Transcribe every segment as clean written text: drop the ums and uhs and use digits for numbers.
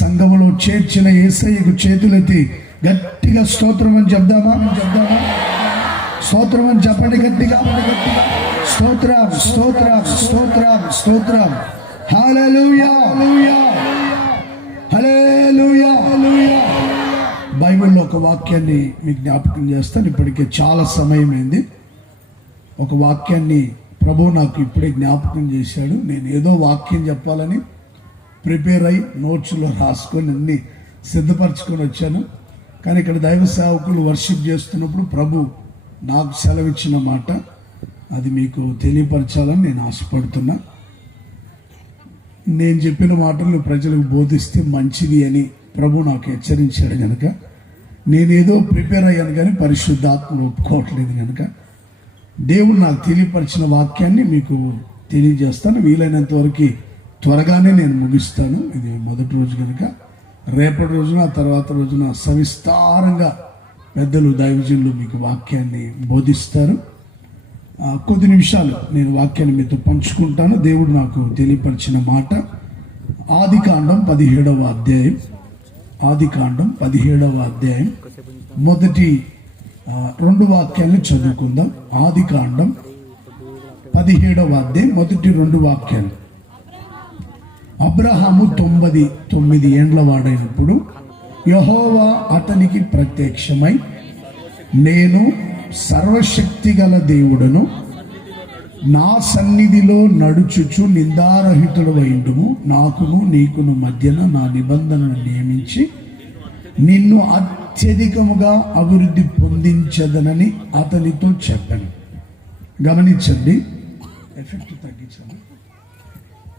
సంఘములో చేర్చిన యేసయ్యకు చేతులెత్తి గట్టిగా స్తోత్రం అని చెప్దామా? స్తోత్రం అని చెప్పండి గట్టిగా. స్తోత్రం స్తోత్రం స్తోత్రం స్తోత్రం. హల్లెలూయా హల్లెలూయా హల్లెలూయా. బైబిల్లో ఒక వాక్యాన్ని మీకు జ్ఞాపకం చేస్తాను. ఇప్పటికే చాలా సమయమైంది. ఒక వాక్యాన్ని ప్రభు నాకు ఇప్పుడే జ్ఞాపకం చేశాడు. నేను ఏదో వాక్యం చెప్పాలని ప్రిపేర్ అయ్యి నోట్స్లో రాసుకొని అన్ని సిద్ధపరచుకొని వచ్చాను. కానీ ఇక్కడ దైవ సేవకులు వర్షిప్ చేస్తున్నప్పుడు ప్రభు నాకు సెలవిచ్చిన మాట అది మీకు తెలియపరచాలని నేను ఆశపడుతున్నా. నేను చెప్పిన మాటలు ప్రజలకు బోధిస్తే మంచిది అని ప్రభు నాకు హెచ్చరించాడు కనుక నేనేదో ప్రిపేర్ అయ్యాను, కానీ పరిశుద్ధాత్మ ఒప్పుకోవట్లేదు కనుక దేవుడు నాకు తెలియపరిచిన వాక్యాన్ని మీకు తెలియజేస్తాను. వీలైనంత వరకు త్వరగానే నేను ముగిస్తాను. ఇది మొదటి రోజు కనుక రేపటి రోజున తర్వాత రోజున సవిస్తారంగా పెద్దలు దైవజనులు మీకు వాక్యాన్ని బోధిస్తారు. కొద్ది నిమిషాలు నేను వాక్యాన్ని మీతో పంచుకుంటాను. దేవుడు నాకు తెలియపరిచిన మాట ఆదికాండం 17వ అధ్యాయం. ఆదికాండం 17వ అధ్యాయం మొదటి 2 వాక్యాలను చదువుకుందాం. ఆదికాండం 17వ అధ్యాయం మొదటి 2 వాక్యాలు. అబ్రహాము 99 ఏండ్ల వాడైనప్పుడు యెహోవా అతనికి ప్రత్యక్షమై, నేను సర్వశక్తి గల దేవుడను, నా సన్నిధిలో నడుచుచు నిందారహితుడు వైండుము, నాకును నీకును మధ్యన నా నిబంధనను నియమించి నిన్ను అత్యధికముగా అభివృద్ధి పొందించదనని అతనితో చెప్పాను. గమనించండి, ఎఫెక్ట్ తగ్గించండి.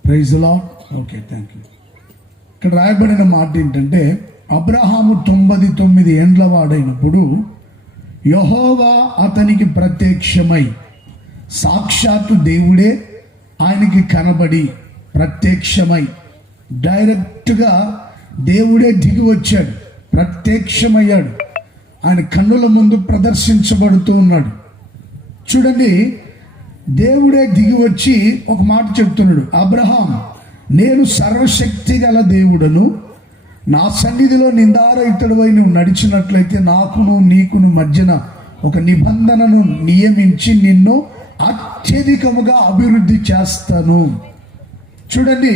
Praise the Lord. Okay, thank you. ఇక్కడ రాయబడిన మాట ఏంటంటే, అబ్రహాము 99 ఏండ్ల వాడైనప్పుడు యెహోవా అతనికి ప్రత్యక్షమై, సాక్షాత్తు దేవుడే ఆయనకి కనబడి ప్రత్యక్షమై, డైరెక్ట్గా దేవుడే దిగి వచ్చాడు, ప్రత్యక్షమయ్యాడు, ఆయన కన్నుల ముందు ప్రదర్శించబడుతూ ఉన్నాడు. చూడండి, దేవుడే దిగి వచ్చి ఒక మాట చెప్తున్నాడు, అబ్రహాం, నేను సర్వశక్తి గల దేవుడను, నా సన్నిధిలో నిందారహితుడివై నువ్వు నడిచినట్లయితే నాకును నీకును మధ్యన ఒక నిబంధనను నియమించి నిన్ను అత్యధికముగా అభివృద్ధి చేస్తాను. చూడండి,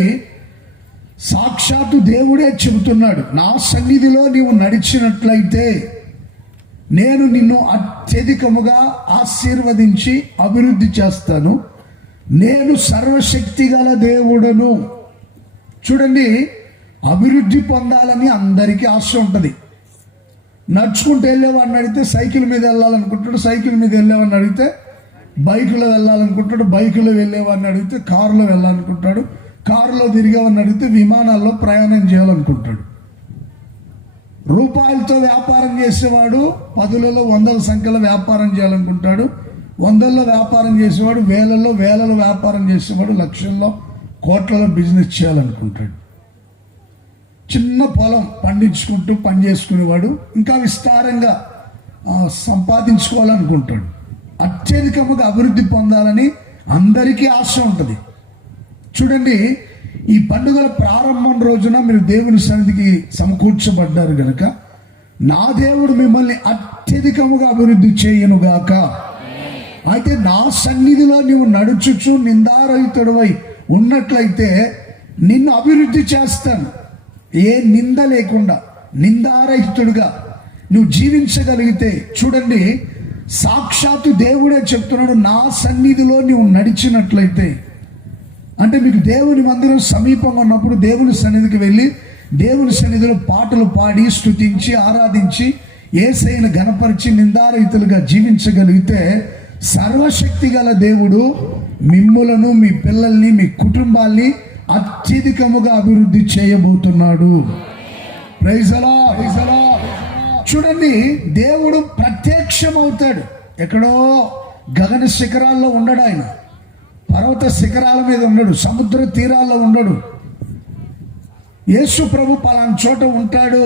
సాక్షాత్తు దేవుడే చెబుతున్నాడు, నా సన్నిధిలో నీవు నడిచినట్లయితే నేను నిన్ను అత్యధికముగా ఆశీర్వదించి అభివృద్ధి చేస్తాను. నేను సర్వశక్తి గల దేవుడను. చూడండి, అభివృద్ధి పొందాలని అందరికీ ఆశ ఉంటుంది. నడుచుకుంటూ వెళ్ళేవాడిని అడిగితే సైకిల్ మీద వెళ్ళాలనుకుంటాడు, సైకిల్ మీద వెళ్ళేవాడిని అడిగితే బైకులో వెళ్ళాలనుకుంటాడు, బైకులో వెళ్ళేవాడిని అడిగితే కారులో వెళ్ళాలనుకుంటాడు, కారులో తిరిగేవాడిని అడిగితే విమానాల్లో ప్రయాణం చేయాలనుకుంటాడు. రూపాయలతో వ్యాపారం చేసేవాడు 10లలో 100ల సంఖ్యలో వ్యాపారం చేయాలనుకుంటాడు, 100ల్లో వ్యాపారం చేసేవాడు వేలలో వ్యాపారం చేసేవాడు లక్షల్లో కోట్లలో బిజినెస్ చేయాలనుకుంటాడు. చిన్న పొలం పండించుకుంటూ పని చేసుకునేవాడు ఇంకా విస్తారంగా సంపాదించుకోవాలనుకుంటాడు. అత్యధికముగా అభివృద్ధి పొందాలని అందరికీ ఆశ ఉంటుంది. చూడండి, ఈ పండుగల ప్రారంభం రోజున మీరు దేవుని సన్నిధికి సమకూర్చబడ్డారు గనక నా దేవుడు మిమ్మల్ని అత్యధికముగా అభివృద్ధి చేయనుగాక. అయితే నా సన్నిధిలో నీవు నడుచుచు నిందారహితుడివై ఉన్నట్లయితే నిన్ను అభివృద్ధి చేస్తాను. ఏ నింద లేకుండా నిందారహితుడుగా నువ్వు జీవించగలిగితే, చూడండి, సాక్షాత్తు దేవుడే చెప్తున్నాడు, నా సన్నిధిలో నువ్వు నడిచినట్లయితే. అంటే మీకు దేవుని మందిరం సమీపంగా ఉన్నప్పుడు దేవుని సన్నిధికి వెళ్ళి దేవుని సన్నిధిలో పాటలు పాడి స్తుతించి ఆరాధించి యేసయ్యను ఘనపరిచి నిందారహితులుగా జీవించగలిగితే సర్వశక్తి గల దేవుడు మిమ్ములను, మీ పిల్లల్ని, మీ కుటుంబాల్ని అత్యధికముగా అభివృద్ధి చేయబోతున్నాడు. Praise the Lord. చూడండి, దేవుడు ప్రత్యక్షమవుతాడు. ఎక్కడో గగన శిఖరాల్లో ఉండడు, ఆయన పర్వత శిఖరాల మీద ఉండడు, సముద్ర తీరాల్లో ఉండడు. యేసు ప్రభు పలానా చోట ఉంటాడు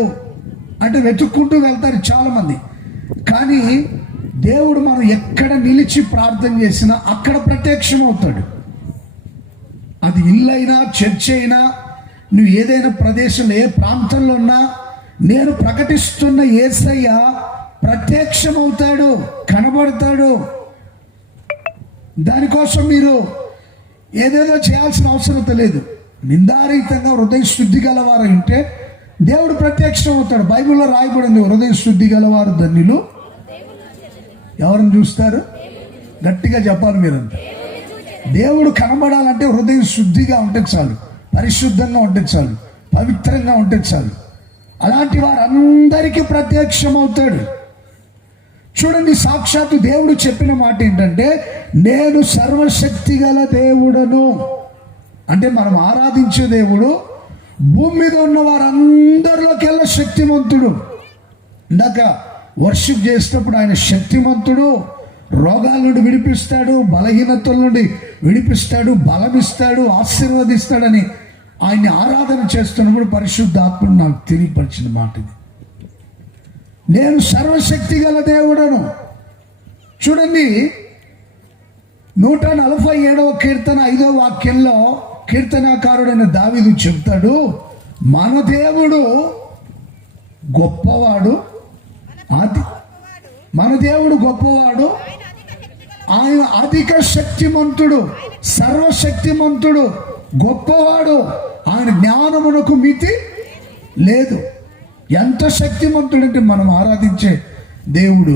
అంటే వెతుక్కుంటూ వెళ్తారు చాలా మంది. కానీ దేవుడు మనం ఎక్కడ నిలిచి ప్రార్థన చేసినా అక్కడ ప్రత్యక్షమవుతాడు. అది ఇల్లు అయినా, చర్చ్ అయినా, నువ్వు ఏదైనా ప్రదేశంలో ఏ ప్రాంతంలో ఉన్నా నేను ప్రకటిస్తున్న యేసయ్య ప్రత్యక్షమవుతాడు, కనబడతాడు. దానికోసం మీరు ఏదేదో చేయాల్సిన అవసరం లేదు. నిందారహితంగా హృదయ శుద్ధి గలవారు ఉంటే దేవుడు ప్రత్యక్షం అవుతాడు. బైబిల్లో రాయబడింది, హృదయ శుద్ధి గలవారు ధన్యులు. ఎవరిని చూస్తారు? గట్టిగా చెప్పాలి మీరంతా. దేవుడు కనబడాలంటే హృదయం శుద్ధిగా ఉంటే చాలు, పరిశుద్ధంగా ఉంటే చాలు, పవిత్రంగా ఉంటే చాలు. అలాంటి వారందరికీ ప్రత్యక్షం అవుతాడు. చూడండి, సాక్షాత్తు దేవుడు చెప్పిన మాట ఏంటంటే, నేను సర్వశక్తి గల దేవుడను. అంటే మనం ఆరాధించే దేవుడు భూమి మీద ఉన్న వారందరిలోకెల్లా శక్తిమంతుడు. ఇందాక వర్షిప్ చేసేటప్పుడు ఆయన శక్తిమంతుడు, రోగాల నుండి విడిపిస్తాడు, బలహీనతల నుండి విడిపిస్తాడు, బలమిస్తాడు, ఆశీర్వదిస్తాడని ఆయన్ని ఆరాధన చేస్తున్నప్పుడు పరిశుద్ధాత్మను నాకు తెలియపరిచిన మాట ఇది. నేను సర్వశక్తి గల దేవుడను. చూడండి, 147వ కీర్తన 5వ వాక్యంలో కీర్తనాకారుడైన దావీదు చెప్తాడు, మన దేవుడు గొప్పవాడు, మన దేవుడు గొప్పవాడు, ఆయన అధిక శక్తిమంతుడు, సర్వశక్తిమంతుడు, గొప్పవాడు, ఆయన జ్ఞానమునకు మితి లేదు. ఎంత శక్తిమంతుడంటే మనం ఆరాధించే దేవుడు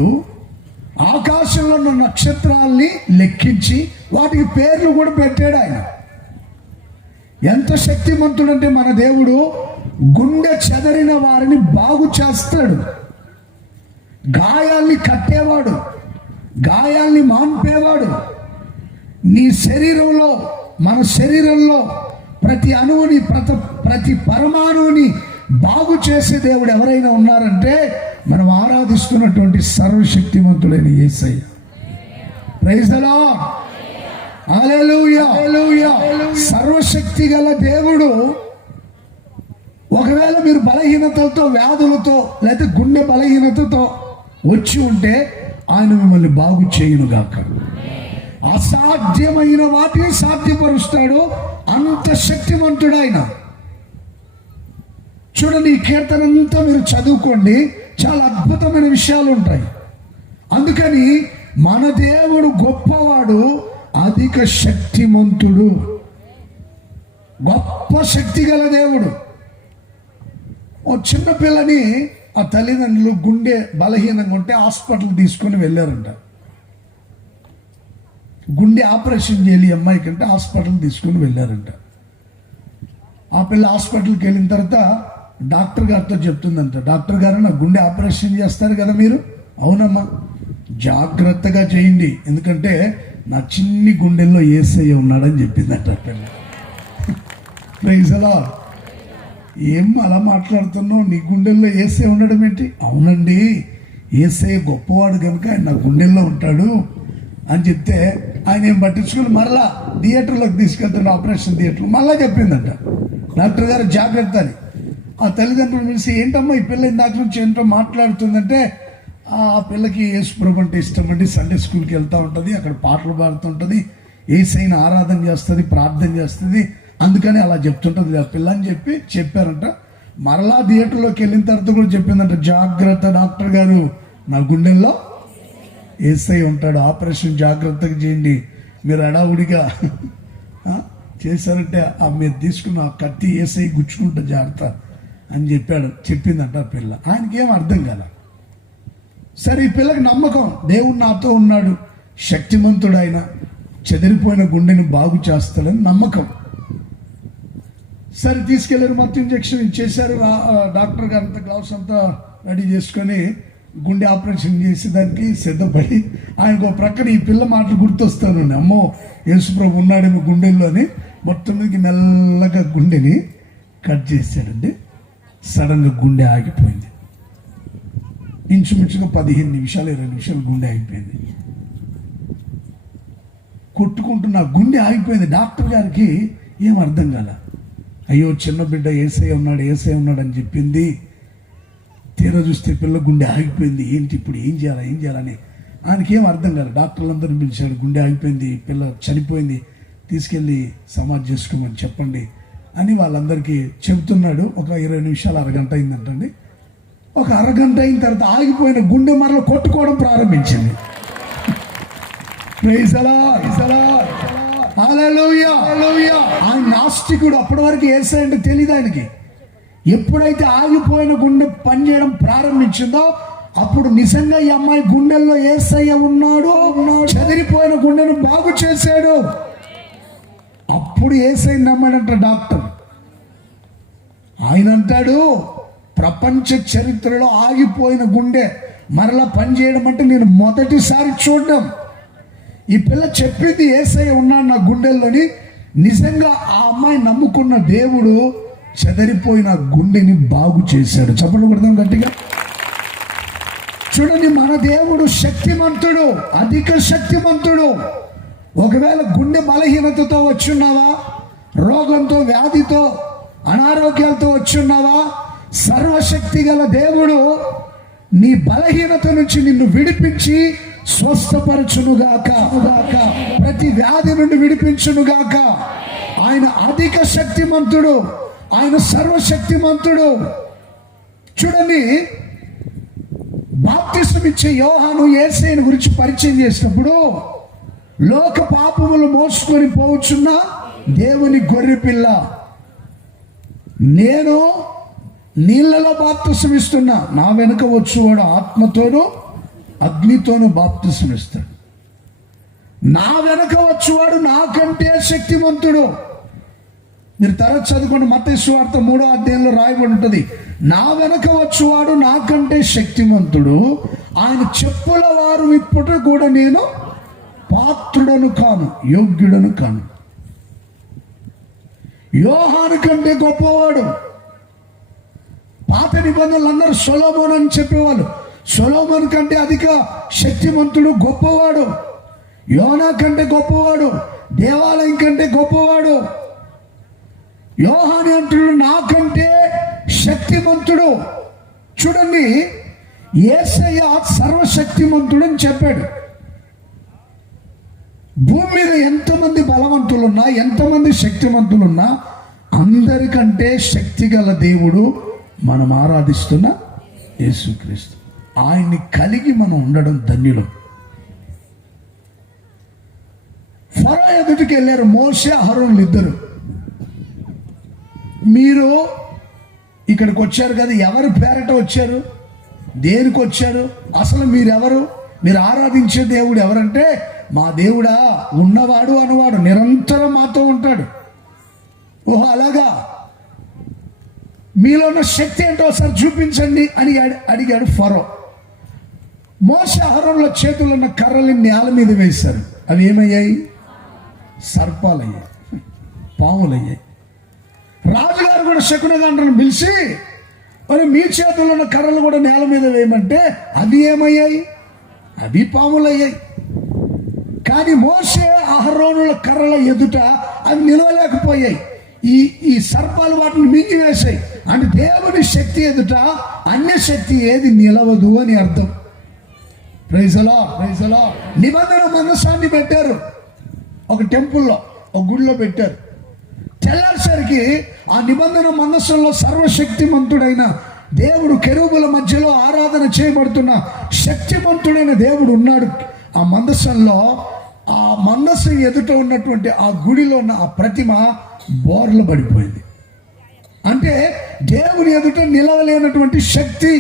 ఆకాశంలో ఉన్న నక్షత్రాల్ని లెక్కించి వాటికి పేర్లు కూడా పెట్టాడు. ఆయన ఎంత శక్తిమంతుడంటే మన దేవుడు గుండె చెదరిన వారిని బాగు చేస్తాడు, గాయాల్ని కట్టేవాడు, గాయాల్ని మాన్పేవాడు. నీ శరీరంలో, మన శరీరంలో ప్రతి అణువుని, ప్రతి పరమాణువుని బాగు చేసే దేవుడు ఎవరైనా ఉన్నారంటే మనం ఆరాధిస్తున్నటువంటి సర్వశక్తిమంతుడైన యేసయ్య. ప్రైజ్ ది లార్డ్, హల్లెలూయా, హల్లెలూయా. సర్వశక్తి గల దేవుడు. ఒకవేళ మీరు బలహీనతలతో, వ్యాధులతో, లేదా గుండె బలహీనతతో వచ్చి ఉంటే ఆయన మిమ్మల్ని బాగు చేయునుగాక. అసాధ్యమైన వాటిని సాధ్యపరుస్తాడు, అంత శక్తిమంతుడు ఆయన. చూడండి, ఈ కీర్తన అంతా మీరు చదువుకోండి, చాలా అద్భుతమైన విషయాలు ఉంటాయి. అందుకని మన దేవుడు గొప్పవాడు, అధిక శక్తిమంతుడు, గొప్ప శక్తి గల దేవుడు. ఓ చిన్న పిల్లని ఆ తల్లిదండ్రులు గుండె బలహీనంగా ఉంటే హాస్పిటల్ తీసుకొని వెళ్ళారంట. గుండె ఆపరేషన్ చేయాలి అమ్మాయి కంటే హాస్పిటల్ తీసుకొని వెళ్ళారంట. ఆ పిల్ల హాస్పిటల్కి వెళ్ళిన తర్వాత డాక్టర్ గారితో చెప్తుందంట, డాక్టర్ గారు నాకు గుండె ఆపరేషన్ చేస్తారు కదా మీరు? అవునమ్మా, జాగ్రత్తగా చేయండి, ఎందుకంటే నా చిన్ని గుండెల్లో యేసయ్య ఉన్నాడని చెప్పిందంట పిల్ల. Praise the Lord. ఏం అలా మాట్లాడుతున్నావు, నీ గుండెల్లో యేసయ్య ఉండడం ఏంటి? అవునండి, యేసయ్య గొప్పవాడు కనుక ఆయన నా గుండెల్లో ఉంటాడు అని చెప్తే ఆయన ఏం పట్టించుకుని మరలా థియేటర్లోకి తీసుకెళ్తాడు, ఆపరేషన్ థియేటర్. మళ్ళా చెప్పిందంట డాక్టర్ గారు జాగ్రత్త అని. ఆ తల్లిదండ్రులు పిలిచి, ఏంటమ్మా ఈ పిల్ల ఇందాక నుంచి ఏంటో మాట్లాడుతుందంటే, ఆ పిల్లకి యేసుప్రభు అంటే ఇష్టం అండి, సండే స్కూల్కి వెళ్తూ ఉంటుంది, అక్కడ పాటలు పాడుతుంటుంది, యేసయ్యని ఆరాధన చేస్తుంది, ప్రార్థన చేస్తుంది, అందుకని అలా చెప్తుంటుంది ఆ పిల్ల అని చెప్పారంట. మరలా థియేటర్లోకి వెళ్ళిన తర్వాత కూడా చెప్పిందంట, జాగ్రత్త డాక్టర్ గారు, నా గుండెల్లో యేసయ్య ఉంటాడు, ఆపరేషన్ జాగ్రత్తగా చేయండి, మీరు అడావుడిగా చేశారంటే ఆ మీరు తీసుకున్న ఆ కత్తి యేసయ్య గుచ్చుకుంటా జాగ్రత్త అని చెప్పిందంట ఆ పిల్ల. ఆయనకేం అర్థం కాల. సరే, ఈ పిల్లకి నమ్మకం, దేవుడు నాతో ఉన్నాడు, శక్తిమంతుడు ఆయన, చెదిరిపోయిన గుండెని బాగు చేస్తాడని నమ్మకం. సరే తీసుకెళ్లారు, మొత్తం ఇంజక్షన్ ఇచ్చేసారు. డాక్టర్ గారు అంతా గ్లౌస్ అంతా రెడీ చేసుకొని గుండె ఆపరేషన్ చేసేదానికి సిద్ధపడి, ఆయనకు ప్రక్కన ఈ పిల్ల మాటలు గుర్తొస్తాను, అమ్మో యేసుప్రభు ఉన్నాడేమో గుండెల్లో అని మొత్తం మీదకి మెల్లగా గుండెని కట్ చేశాడండి. సడన్గా గుండె ఆగిపోయింది. ఇంచుమించుగా 15 నిమిషాలు 20 నిమిషాలు గుండె ఆగిపోయింది. కొట్టుకుంటున్న గుండె ఆగిపోయింది. డాక్టర్ గారికి ఏం అర్థం కాల. అయ్యో చిన్న బిడ్డ యేసయ్య ఉన్నాడు అని చెప్పింది. తీరా చూస్తే పిల్ల గుండె ఆగిపోయింది. ఏంటి ఇప్పుడు ఏం చేయాలని ఆయనకేం అర్థం కాదు. డాక్టర్లందరినీ పిలిచాడు, గుండె ఆగిపోయింది, పిల్ల చనిపోయింది, తీసుకెళ్ళి సమాధి చేసుకోమని చెప్పండి అని వాళ్ళందరికీ చెబుతున్నాడు. ఒక 20 నిమిషాలు, అరగంట అయిందంటండి. ఒక అరగంట అయిన తర్వాత ఆగిపోయిన గుండె మరల కొట్టుకోవడం ప్రారంభించింది. ప్రైజ్ ది లార్డ్, హల్లెలూయా. ఆయన నాస్తికుడు, అప్పటి వరకు యేసయ్య అంటే తెలియదు ఆయనకి. ఎప్పుడైతే ఆగిపోయిన గుండె పనిచేయడం ప్రారంభించిందో అప్పుడు నిజంగా ఈ అమ్మాయి గుండెల్లో యేసయ్య ఉన్నాడు, చెదిరిపోయిన గుండెను బాగు చేశాడు. అప్పుడు యేసయ్య నమ్మాడంట డాక్టర్. ఆయన అంటాడు, ప్రపంచ చరిత్రలో ఆగిపోయిన గుండె మరలా పనిచేయడం అంటే నేను మొదటిసారి చూడడం. ఈ పిల్ల చెప్పింది యేసయ్య ఉన్నాడు నా గుండెల్లోని. నిజంగా ఆ అమ్మాయి నమ్ముకున్న దేవుడు చెదరిపోయిన గుండెని బాగు చేశాడు. చప్పట్లు కొడదాం గట్టిగా. చూడండి, మన దేవుడు శక్తిమంతుడు, అధిక శక్తిమంతుడు. ఒకవేళ గుండె బలహీనతతో వచ్చున్నావా, రోగంతో, వ్యాధితో, అనారోగ్యాలతో వచ్చున్నావా, సర్వశక్తి గల దేవుడు నీ బలహీనత నుంచి నిన్ను విడిపించి స్వస్థపరచునుగాక, ప్రతి వ్యాధి నుండి విడిపించునుగాక. ఆయన అధిక శక్తిమంతుడు, ఆయన సర్వశక్తిమంతుడు. చూడండి, బాప్తిసం ఇచ్చే యోహాను యేసయ్యను గురించి పరిచయం చేసినప్పుడు, లోక పాపములు మోసుకొని పోవచ్చున్న దేవుని గొర్రెపిల్ల, నేను నీళ్లలో బాప్తిసం ఇస్తున్నా, నా వెనుక వచ్చేవాడు ఆత్మతోనూ అగ్నితోనూ బాప్తిసం ఇస్తాడు. నా వెనుక వచ్చేవాడు నాకంటే శక్తిమంతుడు. మీరు తరచు చదువుకోండి, మత్తయి సువార్త 3వ అధ్యాయంలో రాయబడి ఉంటుంది, నా వెనక వచ్చేవాడు నాకంటే శక్తిమంతుడు, ఆయన చెప్పుల వారు విప్పుట కూడా నేను పాత్రుడను కాను, యోగ్యుడను కాను. యోహాను కంటే గొప్పవాడు. పాత నిబంధనలు అందరూ సొలొమోను అని చెప్పేవాళ్ళు. సొలొమోను కంటే అధిక శక్తిమంతుడు, గొప్పవాడు. యోనా కంటే గొప్పవాడు, దేవాలయం కంటే గొప్పవాడు. యోహాను అంటుడు నాకంటే శక్తిమంతుడు. చూడండి, యేసయ్య సర్వశక్తిమంతుడు అని చెప్పాడు. భూమి మీద ఎంతమంది బలవంతులున్నా, ఎంతమంది శక్తిమంతులున్నా, అందరికంటే శక్తి గల దేవుడు మనం ఆరాధిస్తున్న యేసుక్రీస్తు. ఆయన్ని కలిగి మనం ఉండడం ధన్యులం. ఫరో ఎదుటికి వెళ్ళారు మోషే, అహరోనులు ఇద్దరు. మీరు ఇక్కడికి వచ్చారు కదా, ఎవరు పేరట వచ్చారు, దేనికి వచ్చారు, అసలు మీరెవరు, మీరు ఆరాధించే దేవుడు ఎవరంటే, మా దేవుడా ఉన్నవాడు అనువాడు, నిరంతరం మాతో ఉంటాడు. ఓహో అలాగా, మీలో ఉన్న శక్తి ఏంటో ఒకసారి చూపించండి అని అడిగాడు ఫరో. మోషే అహరోనుల చేతుల్లో ఉన్న కర్రల్ని నేల మీద వేశారు. అవి ఏమయ్యాయి? సర్పాలయ్యాయి, పాములయ్యాయి. రాజుగారు కూడా శకునగాండ్రను పిలిచి, మరి మీ చేతుల్లో ఉన్న కర్రలు కూడా నేల మీద వేయమంటే అవి ఏమయ్యాయి? అవి పాములయ్యాయి. కానీ మోషే అహరోనుల కర్రల ఎదుట అవి నిలవలేకపోయాయి. ఈ సర్పాలు వాటిని మింగివేశాయి. అంటే దేవుని శక్తి ఎదుట అన్య శక్తి ఏది నిలవదు అని అర్థం. Praise the Lord. నిబంధన మందసాన్ని పెట్టారు, ఒక టెంపుల్లో, ఒక గుడిలో పెట్టారు. తెల్లారిసరికి ఆ నిబంధన మందసంలో సర్వశక్తిమంతుడైన దేవుడు, కెరూబుల మధ్యలో ఆరాధన చేయబడుతున్న శక్తిమంతుడైన దేవుడు ఉన్నాడు ఆ మందసంలో. ఆ మందసం ఎదుట ఉన్నటువంటి ఆ గుడిలో ఉన్న ఆ ప్రతిమ బోర్లు పడిపోయింది. అంటే దేవుని ఎదుట నిలవలేనటువంటి శక్తి.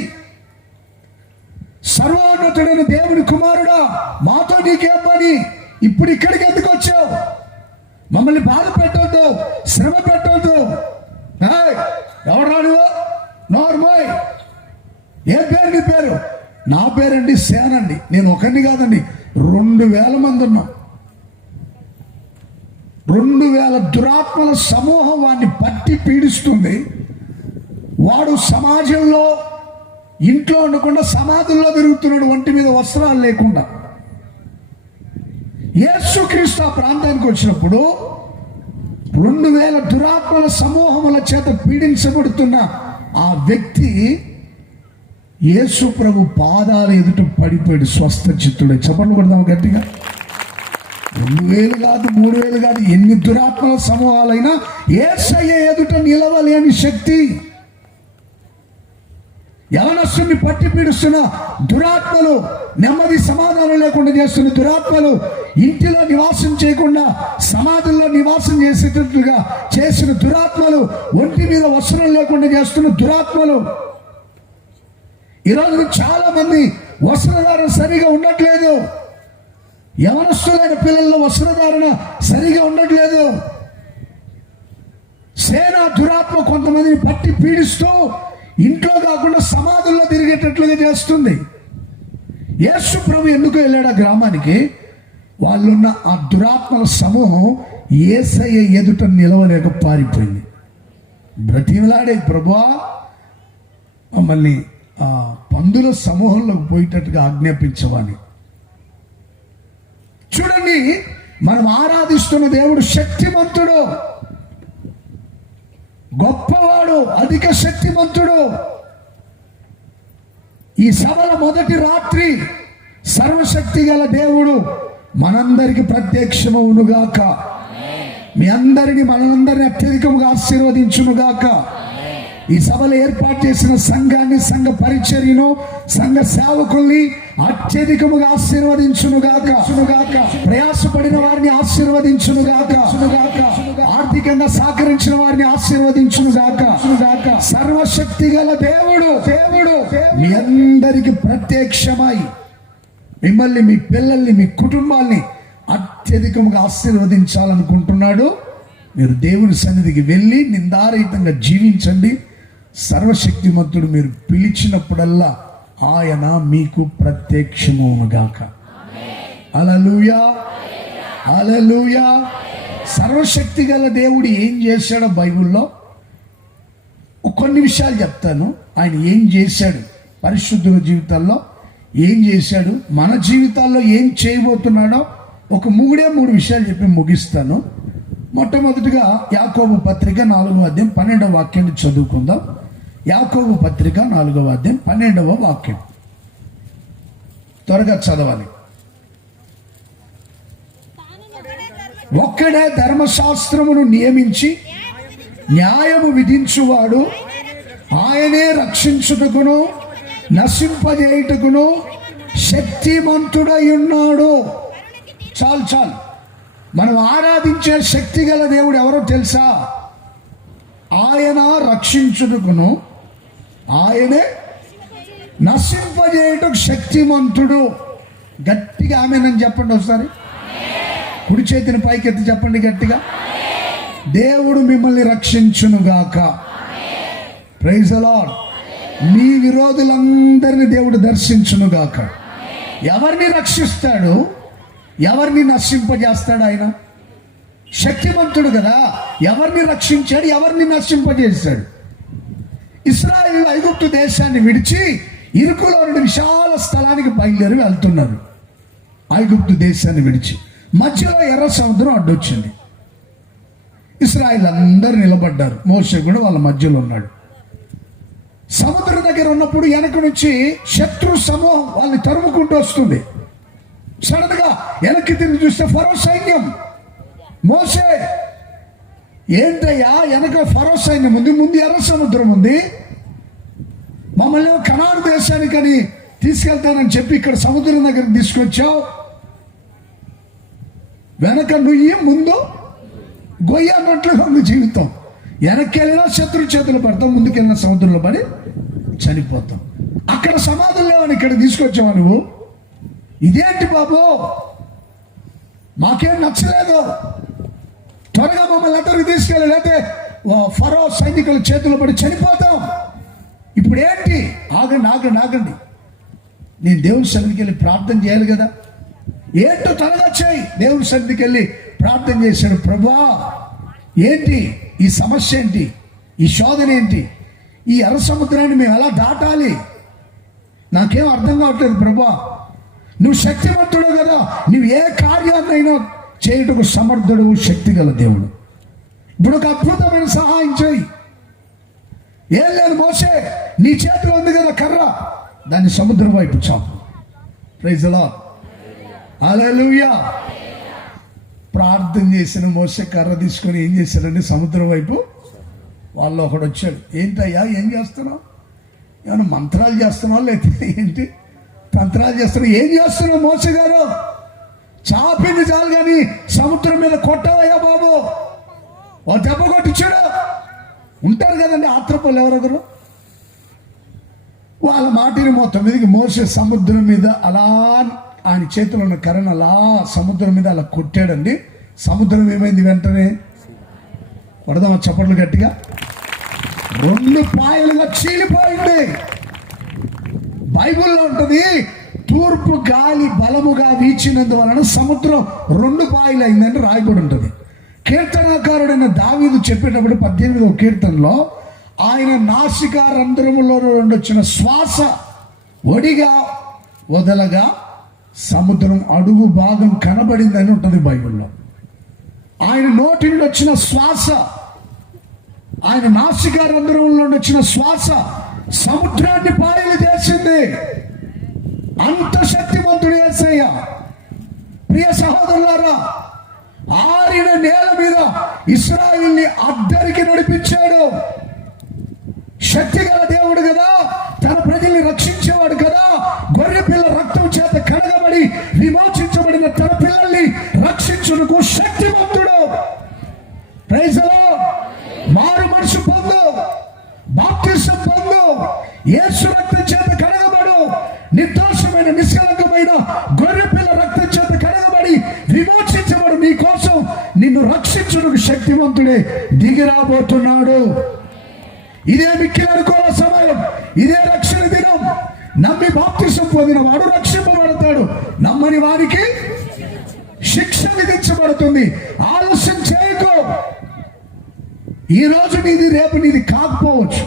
సర్వోన్నతుడైన దేవుని కుమారుడా, మాతో నీకేం పని, ఇప్పుడు ఇక్కడికి ఎందుకు వచ్చావు, మమ్మల్ని బాధ పెట్టొద్దు, శ్రమ పెట్టొద్దు. ఎవరు రాను, నోర్మోయ్, ఏ పేరు నీ పేరు? నా పేరండి సేనండి. నేను ఒకరిని కాదండి, 2000 మంది ఉన్నాం. 2000 దురాత్మల సమూహం వాడిని పట్టి పీడిస్తుంది. వాడు సమాజంలో ఇంట్లో ఉండకుండా సమాధుల్లో తిరుగుతున్నాడు, ఒంటి మీద వస్త్రాలు లేకుండా. యేసుక్రీస్తు ఆ ప్రాంతానికి వచ్చినప్పుడు 2000 దురాత్మల సమూహముల చేత పీడించబడుతున్న ఆ వ్యక్తి యేసు ప్రభు పాదాల ఎదుట పడిపోయాడు, స్వస్థ చిత్తుడే. చప్పట్లు కొడదాం గట్టిగా. 2,000 కాదు, 3,000 కాదు, ఎన్ని దురాత్మల సమూహాలైనా యేసయ్య ఎదుట నిలవలేని శక్తి. యవనస్తుని పట్టి పీడిస్తున్న దురాత్మలు, నెమ్మది సమాధానం లేకుండా చేస్తున్న దురాత్మలు, ఇంటిలో నివాసం చేయకుండా సమాధుల్లో నివాసం చేసేటట్లుగా చేసిన దురాత్మలు, ఒంటి మీద వస్త్రం లేకుండా చేస్తున్న దురాత్మలు. ఈరోజు చాలా మంది వస్త్రధారణ సరిగా ఉండట్లేదు. యవనస్తులైన పిల్లల్లో వస్త్రధారణ సరిగా ఉండట్లేదు. సేనా దురాత్మ కొంతమందిని పట్టి పీడిస్తూ ఇంట్లో కాకుండా సమాధుల్లో తిరిగేటట్లుగా చేస్తుంది. యేసు ప్రభు ఎందుకు వెళ్ళాడు ఆ గ్రామానికి? వాళ్ళున్న ఆ దురాత్మల సమూహం యేసయ్య ఎదుట నిలవలేక పారిపోయింది. బ్రతిమలాడే, ప్రభువా మమ్మల్ని ఆ పందుల సమూహంలోకి పోయేటట్టుగా ఆజ్ఞాపించవని. చూడండి, మనం ఆరాధిస్తున్న దేవుడు శక్తిమంతుడు, గొప్పవాడు, అధిక శక్తిమంతుడు. ఈ సభల మొదటి రాత్రి సర్వశక్తి గల దేవుడు మనందరికి ప్రత్యక్షమవునుగాక. మీ అందరినీ మనందరినీ అత్యధికంగా ఆశీర్వదించునుగాక. ఈ సభలు ఏర్పాటు చేసిన సంఘాన్ని, సంఘ పరిచర్యను, సంఘ సేవకుల్ని అత్యధికముగా ఆశీర్వదించునుగాక. ప్రయాసపడిన వారిని ఆశీర్వదించునుగాక. ఆర్థికంగా సహకరించిన వారిని ఆశీర్వదించునుగాక. సర్వశక్తి గల దేవుడు మీ అందరికి ప్రత్యక్షమై మిమ్మల్ని, మీ పిల్లల్ని, మీ కుటుంబాల్ని అత్యధికంగా ఆశీర్వదించాలనుకుంటున్నాడు. మీరు దేవుని సన్నిధికి వెళ్ళి నిందారహితంగా జీవించండి. సర్వశక్తిమంతుడు మీరు పిలిచినప్పుడల్లా ఆయన మీకు ప్రత్యక్షమవునుగాక. హల్లెలూయా, హల్లెలూయా. సర్వశక్తి గల దేవుడు ఏం చేశాడో బైబిల్లో కొన్ని విషయాలు చెప్తాను. ఆయన ఏం చేశాడు, పరిశుద్ధుల జీవితాల్లో ఏం చేశాడు, మన జీవితాల్లో ఏం చేయబోతున్నాడో ఒక 3 విషయాలు చెప్పి ముగిస్తాను. మొట్టమొదటిగా యాకోబు పత్రిక 4వ అధ్యాయం 12వ వాక్యాన్ని చదువుకుందాం. యాకోబు పత్రిక 4వ అధ్యాయం 12వ వాక్యం త్వరగా చదవాలి. ఒక్కడే ధర్మశాస్త్రమును నియమించి న్యాయము విధించువాడు, ఆయనే రక్షించుటకును నశింపజేయుటకును శక్తిమంతుడై ఉన్నాడు. చాలు. మనం ఆరాధించే శక్తి గల దేవుడు ఎవరో తెలుసా? ఆయన రక్షించుటకును, ఆయనే నశింపజేయుటకు శక్తిమంతుడు. గట్టిగా ఆమేనని చెప్పండి ఒకసారి. కుడి చేతిని పైకెత్తి చెప్పండి గట్టిగా. దేవుడు మిమ్మల్ని రక్షించునుగాక. Praise the lord. మీ విరోధులందరినీ దేవుడు దర్శించునుగాక. ఎవరిని రక్షిస్తాడు, ఎవరిని నశింపజేస్తాడు? ఆయన శక్తిమంతుడు కదా. ఎవరిని రక్షించాడు, ఎవరిని నశింపజేశాడు? ఇశ్రాయేలు ఐగుప్తు దేశాన్ని విడిచి ఇరుకులో నుండి విశాల స్థలానికి బయలుదేరి వెళ్తున్నారు. ఐగుప్తు దేశాన్ని విడిచి మధ్యలో ఎర్ర సముద్రం అడ్డొచ్చింది. ఇశ్రాయేలు అందరూ నిలబడ్డారు. మోషే కూడా వాళ్ళ మధ్యలో ఉన్నాడు. సముద్రం దగ్గర ఉన్నప్పుడు వెనక నుంచి శత్రు సమూహం వాళ్ళని తరుముకుంటూ వస్తుంది. సడన్ గా వెనక్కి తిరిగి చూస్తే ఫరో సైన్యం. మోషే, ఏంటయ్యా వెనక ఫరో సైన్యం ఉంది, ముందు ఎర్ర సముద్రం ఉంది, మమ్మల్ని కనాను దేశానికని తీసుకెళ్తానని చెప్పి ఇక్కడ సముద్రం దగ్గర తీసుకొచ్చావు, వెనక నుయ్యి ముందు గొయ్యి అన్నట్లుగా ఉంది జీవితం. వెనక్కి వెళ్ళినా శత్రు చేతులు పడతాం, ముందుకెళ్ళిన సముద్రంలో పడి చనిపోతాం. అక్కడ సమాధులు లేవని ఇక్కడ తీసుకొచ్చావా నువ్వు? ఇదేంటి బాబు, మాకేం నచ్చలేదు, త్వరగా మమ్మల్ని అతనికి తీసుకెళ్ళి, లేకపోతే ఫరో సైనికుల చేతుల్లో పడి చనిపోతాం. ఇప్పుడు ఏంటి? ఆగండి, నేను దేవుని సన్నిధికి వెళ్ళి ప్రార్థన చేయాలి కదా. ఏంటో త్వరగా చేయి. దేవుని సన్నిధికి వెళ్ళి ప్రార్థన చేశాడు. ప్రభువా, ఏంటి ఈ సమస్య, ఏంటి ఈ శోధన, ఏంటి ఈ ఎర్ర సముద్రాన్ని మేము ఎలా దాటాలి? నాకేం అర్థం కావట్లేదు ప్రభువా. నువ్వు శక్తివంతుడు కదా, నువ్వు ఏ కార్యాన్నైనా చేయుటకు సమర్థుడు, శక్తి గల దేవుడు. ఇప్పుడు ఒక అద్భుతమైన సహాయం చేయి. ఏం లేదు మోషే, నీ చేతిలో ఉంది కదా కర్ర, దాన్ని సముద్రం వైపు చాపు. Praise the lord. హల్లెలూయా. ప్రార్థన చేసిన మోసే కర్ర తీసుకొని ఏం చేశాడంటే సముద్రం వైపు వాళ్ళు ఒకడు వచ్చాడు. ఏంటయ్యా ఏం చేస్తున్నావు? ఏమైనా మంత్రాలు చేస్తున్నావు లేకపోతే ఏంటి తంత్రాలు చేస్తున్నావు? ఏం చేస్తున్నావు మోసే గారు? చాపింది చాలు కానీ సముద్రం మీద కొట్టవయ్యా బాబు. ఓ దెబ్బ కొట్టించాడు. ఉంటారు కదండి ఆత్రపల్లి ఎవరెవరు, వాళ్ళ మాటిని మొత్తం మీదకి మోసే సముద్రం మీద అలా ఆయన చేతిలో ఉన్న కర్రను అలా సముద్రం మీద అలా కొట్టాడండి. సముద్రం ఏమైంది? వెంటనే కొడదామా చప్పట్లు గట్టిగా? 2 పాయలుగా చీలిపోయింది. బైబిల్లో ఉంటుంది, తూర్పు గాలి బలముగా వీచినందువలన సముద్రం 2 పాయలు అయిందని రాయబడి ఉంటుంది. కీర్తనాకారుడైన దావీదు చెప్పేటప్పుడు 18వ కీర్తనలో ఆయన నాసికా రంధ్రములో నుండి వచ్చిన శ్వాస ఒడిగా వదలగా సముద్రం అడుగు భాగం కనబడిందని ఉంటుంది బైబిల్లో. ఆయన నోటి నుండి వచ్చిన శ్వాస, ఆయన నాసికా రంధ్రంలో నుండి వచ్చిన శ్వాస సముద్రాన్ని పాయలు చేసింది. అంత శక్తివంతుడు యేసయ్య. ప్రియ సహోదరులారా, ఆరిన నేల మీద ఇశ్రాయేలుని అద్దరికి నడిపించాడు. శక్తిగల దేవుడు కదా, తన ప్రజల్ని రక్షించేవాడు కదా. గొర్రె పిల్ల రక్తం చేత కడగబడి విమోచించబడిన తన పిల్లల్ని రక్షించుటకు శక్తివంతుడు. Praise the Lord. మారు మనసు పొందు, బాప్తిసం పొందు, యేసు రక్తం చేత కడగబడు. నిర్దోషమైన నిష్కలంకమైన గొర్రె పిల్ల రక్తం చేత కడగబడి విమోచించబడు. నీ కోసం నిన్ను రక్షించుటకు శక్తివంతుడే దిగి రాబోతున్నాడు. ఇదే మిక్కిలి అనుకోవ సమయం, ఇదే రక్షణ దినం. నమ్మి బాప్తిసం పొందిన వాడు రక్షింపబడతాడు, నమ్మని వారికి శిక్ష విధించబడుతుంది. ఆలస్యం చేయకు. ఈ రోజు నీది రేపు నీది కాకపోవచ్చు.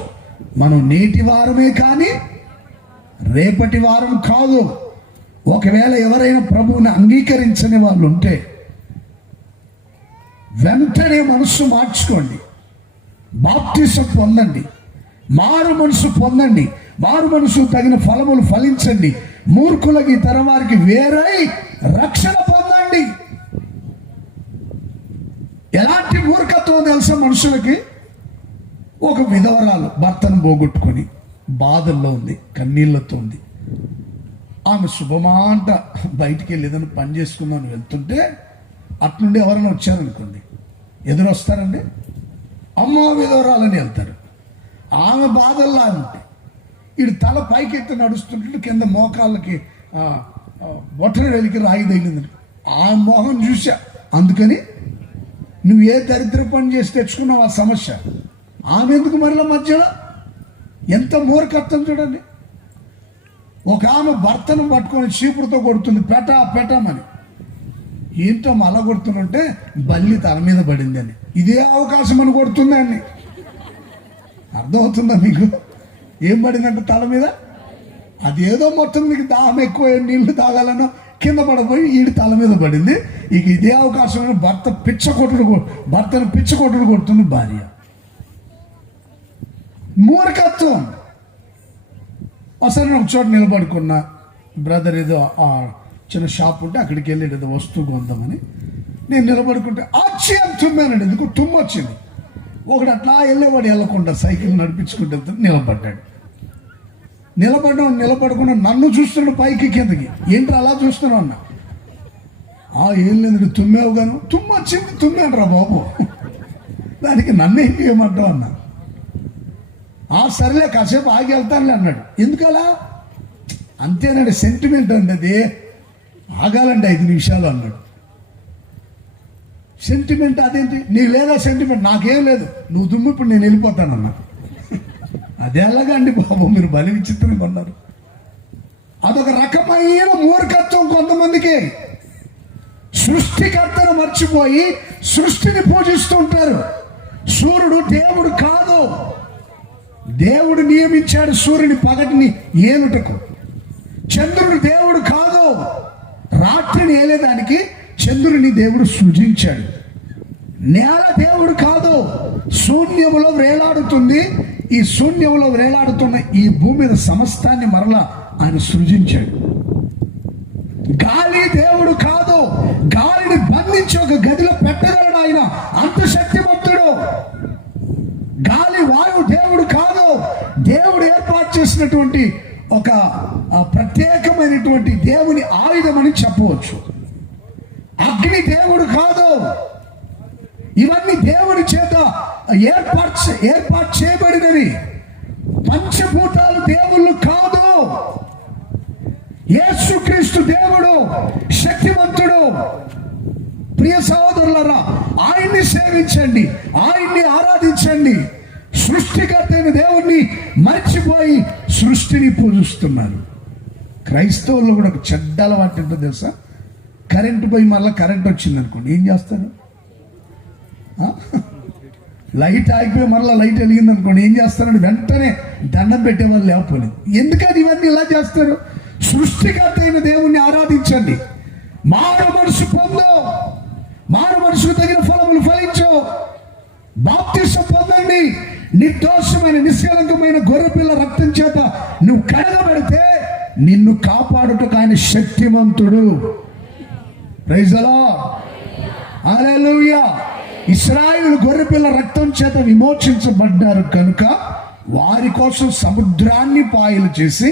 మనం నేటి వారమే కానీ రేపటి వారం కాదు. ఒకవేళ ఎవరైనా ప్రభువుని అంగీకరించని వాళ్ళు ఉంటే వెంటనే మనస్సు మార్చుకోండి, బాప్తిసం పొందండి, మారు మనసు పొందండి, మారు మనసు తగిన ఫలములు ఫలించండి. మూర్ఖులకి తరవారికి వేరై రక్షణ పొందండి. ఎలాంటి మూర్ఖత్వం తెలుసా మనుషులకి? ఒక విధవరాలు భర్తను పోగొట్టుకొని బాధల్లో ఉంది, కన్నీళ్లతో ఉంది. ఆమె శుభమాంట బయటికి వెళ్ళి ఏదైనా పని చేసుకుందామని వెళ్తుంటే అట్నుండి ఎవరైనా వచ్చారనుకోండి, ఎదురొస్తారండి, అమ్మ విధవరాలని వెళ్తారు. ఆమె బాధల్లా ఉంటాయి. వీడు తల పైకి ఎత్తి నడుస్తుంటే కింద మోకాళ్ళకి బొట్టన వెలికి రాయి తగిలింది. ఆ మోహం చూసా, అందుకని నువ్వు ఏ దరిద్ర పని చేసి తెచ్చుకున్నావు ఆ సమస్య. ఆమె ఎందుకు మరలా మధ్యలో? ఎంత మూర్ఖత్వం చూడండి. ఒక ఆమె భర్తను పట్టుకొని చీపురుతో కొడుతుంది, పెట్టమని. ఏంటో మళ్ళా కొడుతుంటే బల్లి తల మీద పడింది అని. ఇదే అవకాశం అని కొడుతుందాన్ని. అర్థమవుతుందా మీకు? ఏం పడిందంటే తల మీద. అదేదో మొత్తం మీకు దాహం ఎక్కువ, నీళ్లు తాగాలనో కింద పడపోయి ఈడి తల మీద పడింది. ఇక ఇదే అవకాశం భర్తను పిచ్చకొట్టుడు కొడుతుంది భార్య. మూర్ఖత్వం. అసలు ఒక చోట నిలబడుకున్నా, బ్రదర్ ఏదో చిన్న షాప్ ఉంటే అక్కడికి వెళ్ళి ఏదో వస్తువు కొందామని నేను నిలబడుకుంటే ఆశ్చర్యం తుమ్మానండి. ఎందుకు తుమ్మొచ్చింది. ఒకడు అట్లా వెళ్ళేవాడు వెళ్ళకుండా సైకిల్ నడిపించుకుంటే నిలబడ్డాడు. నిలబడకుండా నన్ను చూస్తున్నాడు పైకి కిందకి. ఏంటి అలా చూస్తున్నావు అన్న? ఏం లేదు, తుమ్మావు గాను. తుమ్మొచ్చింది, తుమ్మాను రా బాబు, దానికి నన్ను ఏం చేయమంటావు అన్నా. సరేలే కాసేపు ఆగి వెళ్తానులే అన్నాడు. ఎందుకలా? అంతేనండి, సెంటిమెంట్ అండి అది. ఆగాలండి 5 నిమిషాలు అన్నాడు. సెంటిమెంట్ అదేంటి? నీకు లేదా సెంటిమెంట్? నాకేం లేదు, నువ్వు దుమ్ము, ఇప్పుడు నేను వెళ్ళిపోతానన్నా. అదే అలాగా అండి బాబు, మీరు బలి విచిత్రంగా ఉన్నారు. అదొక రకమైన మూర్ఖత్వం కొంతమందికి. సృష్టికర్తను మర్చిపోయి సృష్టిని పూజిస్తూ ఉంటారు. సూర్యుడు దేవుడు కాదు. దేవుడు నియమించాడు సూర్యుని పగటిని ఏలుటకు. చంద్రుడు దేవుడు కాదు. రాత్రిని ఏలేదానికి చంద్రుని దేవుడు సృజించాడు. నేల దేవుడు కాదు, శూన్యములో వేలాడుతుంది. ఈ శూన్యంలో వేలాడుతున్న ఈ భూమి మీద సమస్తాన్ని మరలా ఆయన సృజించాడు. గాలి దేవుడు కాదు, గాలిని బంధించి ఒక గదిలో పెట్టగలడు ఆయన, అంత శక్తిమంతుడు. గాలి వాయువు దేవుడు కాదు, దేవుడు ఏర్పాటు చేసినటువంటి ఒక ప్రత్యేకమైనటువంటి దేవుని ఆయుధం అని చెప్పవచ్చు. అగ్ని దేవుడు కాదు, ఇవన్నీ దేవుడి చేత ఏర్పాటు చేయబడినవి. పంచభూతాలు దేవుళ్ళు కాదు. యేసుక్రీస్తు దేవుడు శక్తివంతుడు. ప్రియ సహోదరులారా, ఆయన్ని సేవించండి, ఆయన్ని ఆరాధించండి. సృష్టికర్త అయిన దేవుణ్ణి మర్చిపోయి సృష్టిని పూజిస్తున్నారు. క్రైస్తవుల్లో కూడా ఒక చెడ్డ అలవాటు ఏంటో తెలుసా? కరెంటు పోయి మళ్ళీ కరెంట్ వచ్చింది అనుకోండి, ఏం చేస్తారు? లైట్ ఆగిపోయి మళ్ళీ లైట్ వెలిగింది అనుకోండి, ఏం చేస్తారంటే వెంటనే దండం పెట్టేవాళ్ళు లేకపోలేదు. ఎందుకని ఇవన్నీ ఇలా చేస్తారు? సృష్టికర్త అయిన దేవుణ్ణి ఆరాధించండి. మారు మనసు పొందు, మారు మనసుకు తగిన ఫలములు ఫలించు. బాప్తిసం పొందండి. నిర్దోషమైన నిష్కలంకమైన గొర్రెపిల్ల రక్తం చేత నువ్వు కడగబడితే నిన్ను కాపాడుటకు ఆయన శక్తిమంతుడు. ప్రైజ్ ది లార్డ్, హల్లెలూయా. ఇశ్రాయేలు గొర్రెపిల్ల రక్తం చేత విమోచించబడ్డారు కనుక వారి కోసం సముద్రాన్ని పాయలు చేసి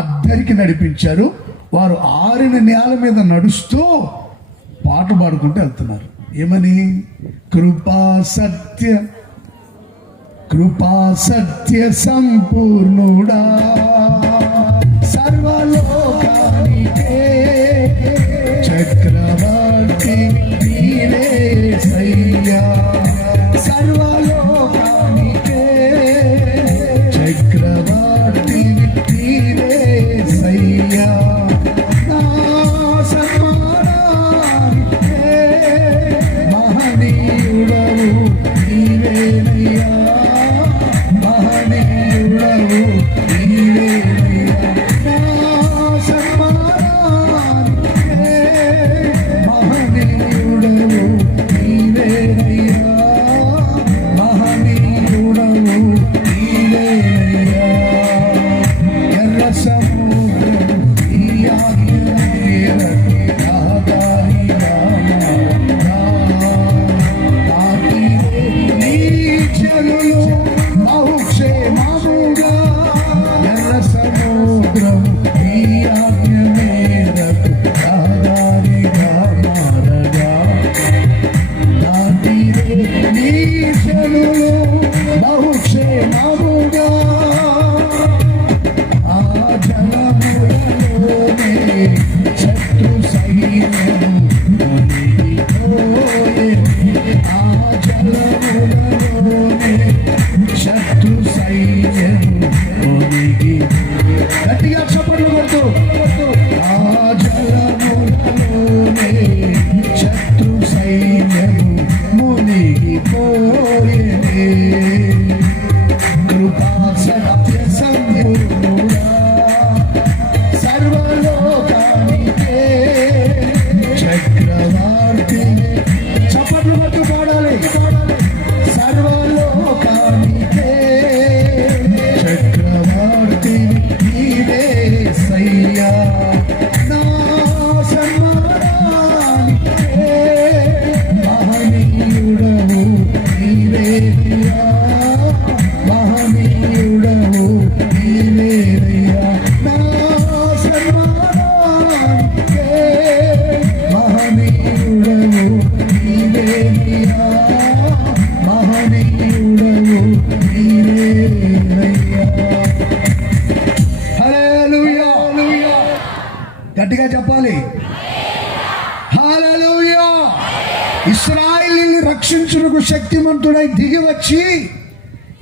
అద్దరికి నడిపించారు. వారు ఆరిన నేల మీద నడుస్తూ పాట పాడుకుంటూ వెళ్తున్నారు. ఏమని? కృపా సత్య సంపూర్ణుడా, సర్వలోకానికే చక్రవర్తి నీవే సయ్యా, సర్వలోకానికే చక్రవర్తి నీవే సయ్యా. నా సన్మానానికే మహనీయుడవు నీవేనయ్యా, మహనీయుడవు నీవేనయ్యా. నా సన్మానానికే మహనీయుడవు నీవేనయ్యా, మహనీయుడవు నీవేనయ్యా. ఎర్ర సముద్రం ఈ ఆజ్ఞ మేరకు రాగాని నీ జనులు బహుక్షేమముగా. ఎర్ర సముద్రం ఈ ఆజ్ఞ మేరకు రాగాని మారగా నీ జనులు బహుక్షేమముగా. ఆ జలములలోనే శత్రు సైన్యము మునిగిపోయెను. ఆ జలములలోనే శత్రు సైన్యము మునిగి. గట్టిగా చప్పట్లు కొడుతూ, ఆ జలములలోనే శత్రు సైన్యము మునిగిపోయెనే. కృపా సత్య సంపూర్ణుడా, సర్వలోకానికే చక్రవర్తి. చప్పట్లు కొడుతూ పాడాలి. సర్వలోకానికే చక్రవర్తి నీవే సయ్యా. నా సన్మానానికే మహనీయుడవు నీవేనయ్యా, మహనీయుడవు నీవేనయ్యా. నా సన్మానానికే మహనీయుడవు నీవేనయ్యా, మహనీయుడవు నీవేనయ్యా. హల్లెలూయా. గట్టిగా చెప్పాలి, హల్లెలూయా. ఇశ్రాయేలుని రక్షించుటకు శక్తిమంతుడై దిగి వచ్చి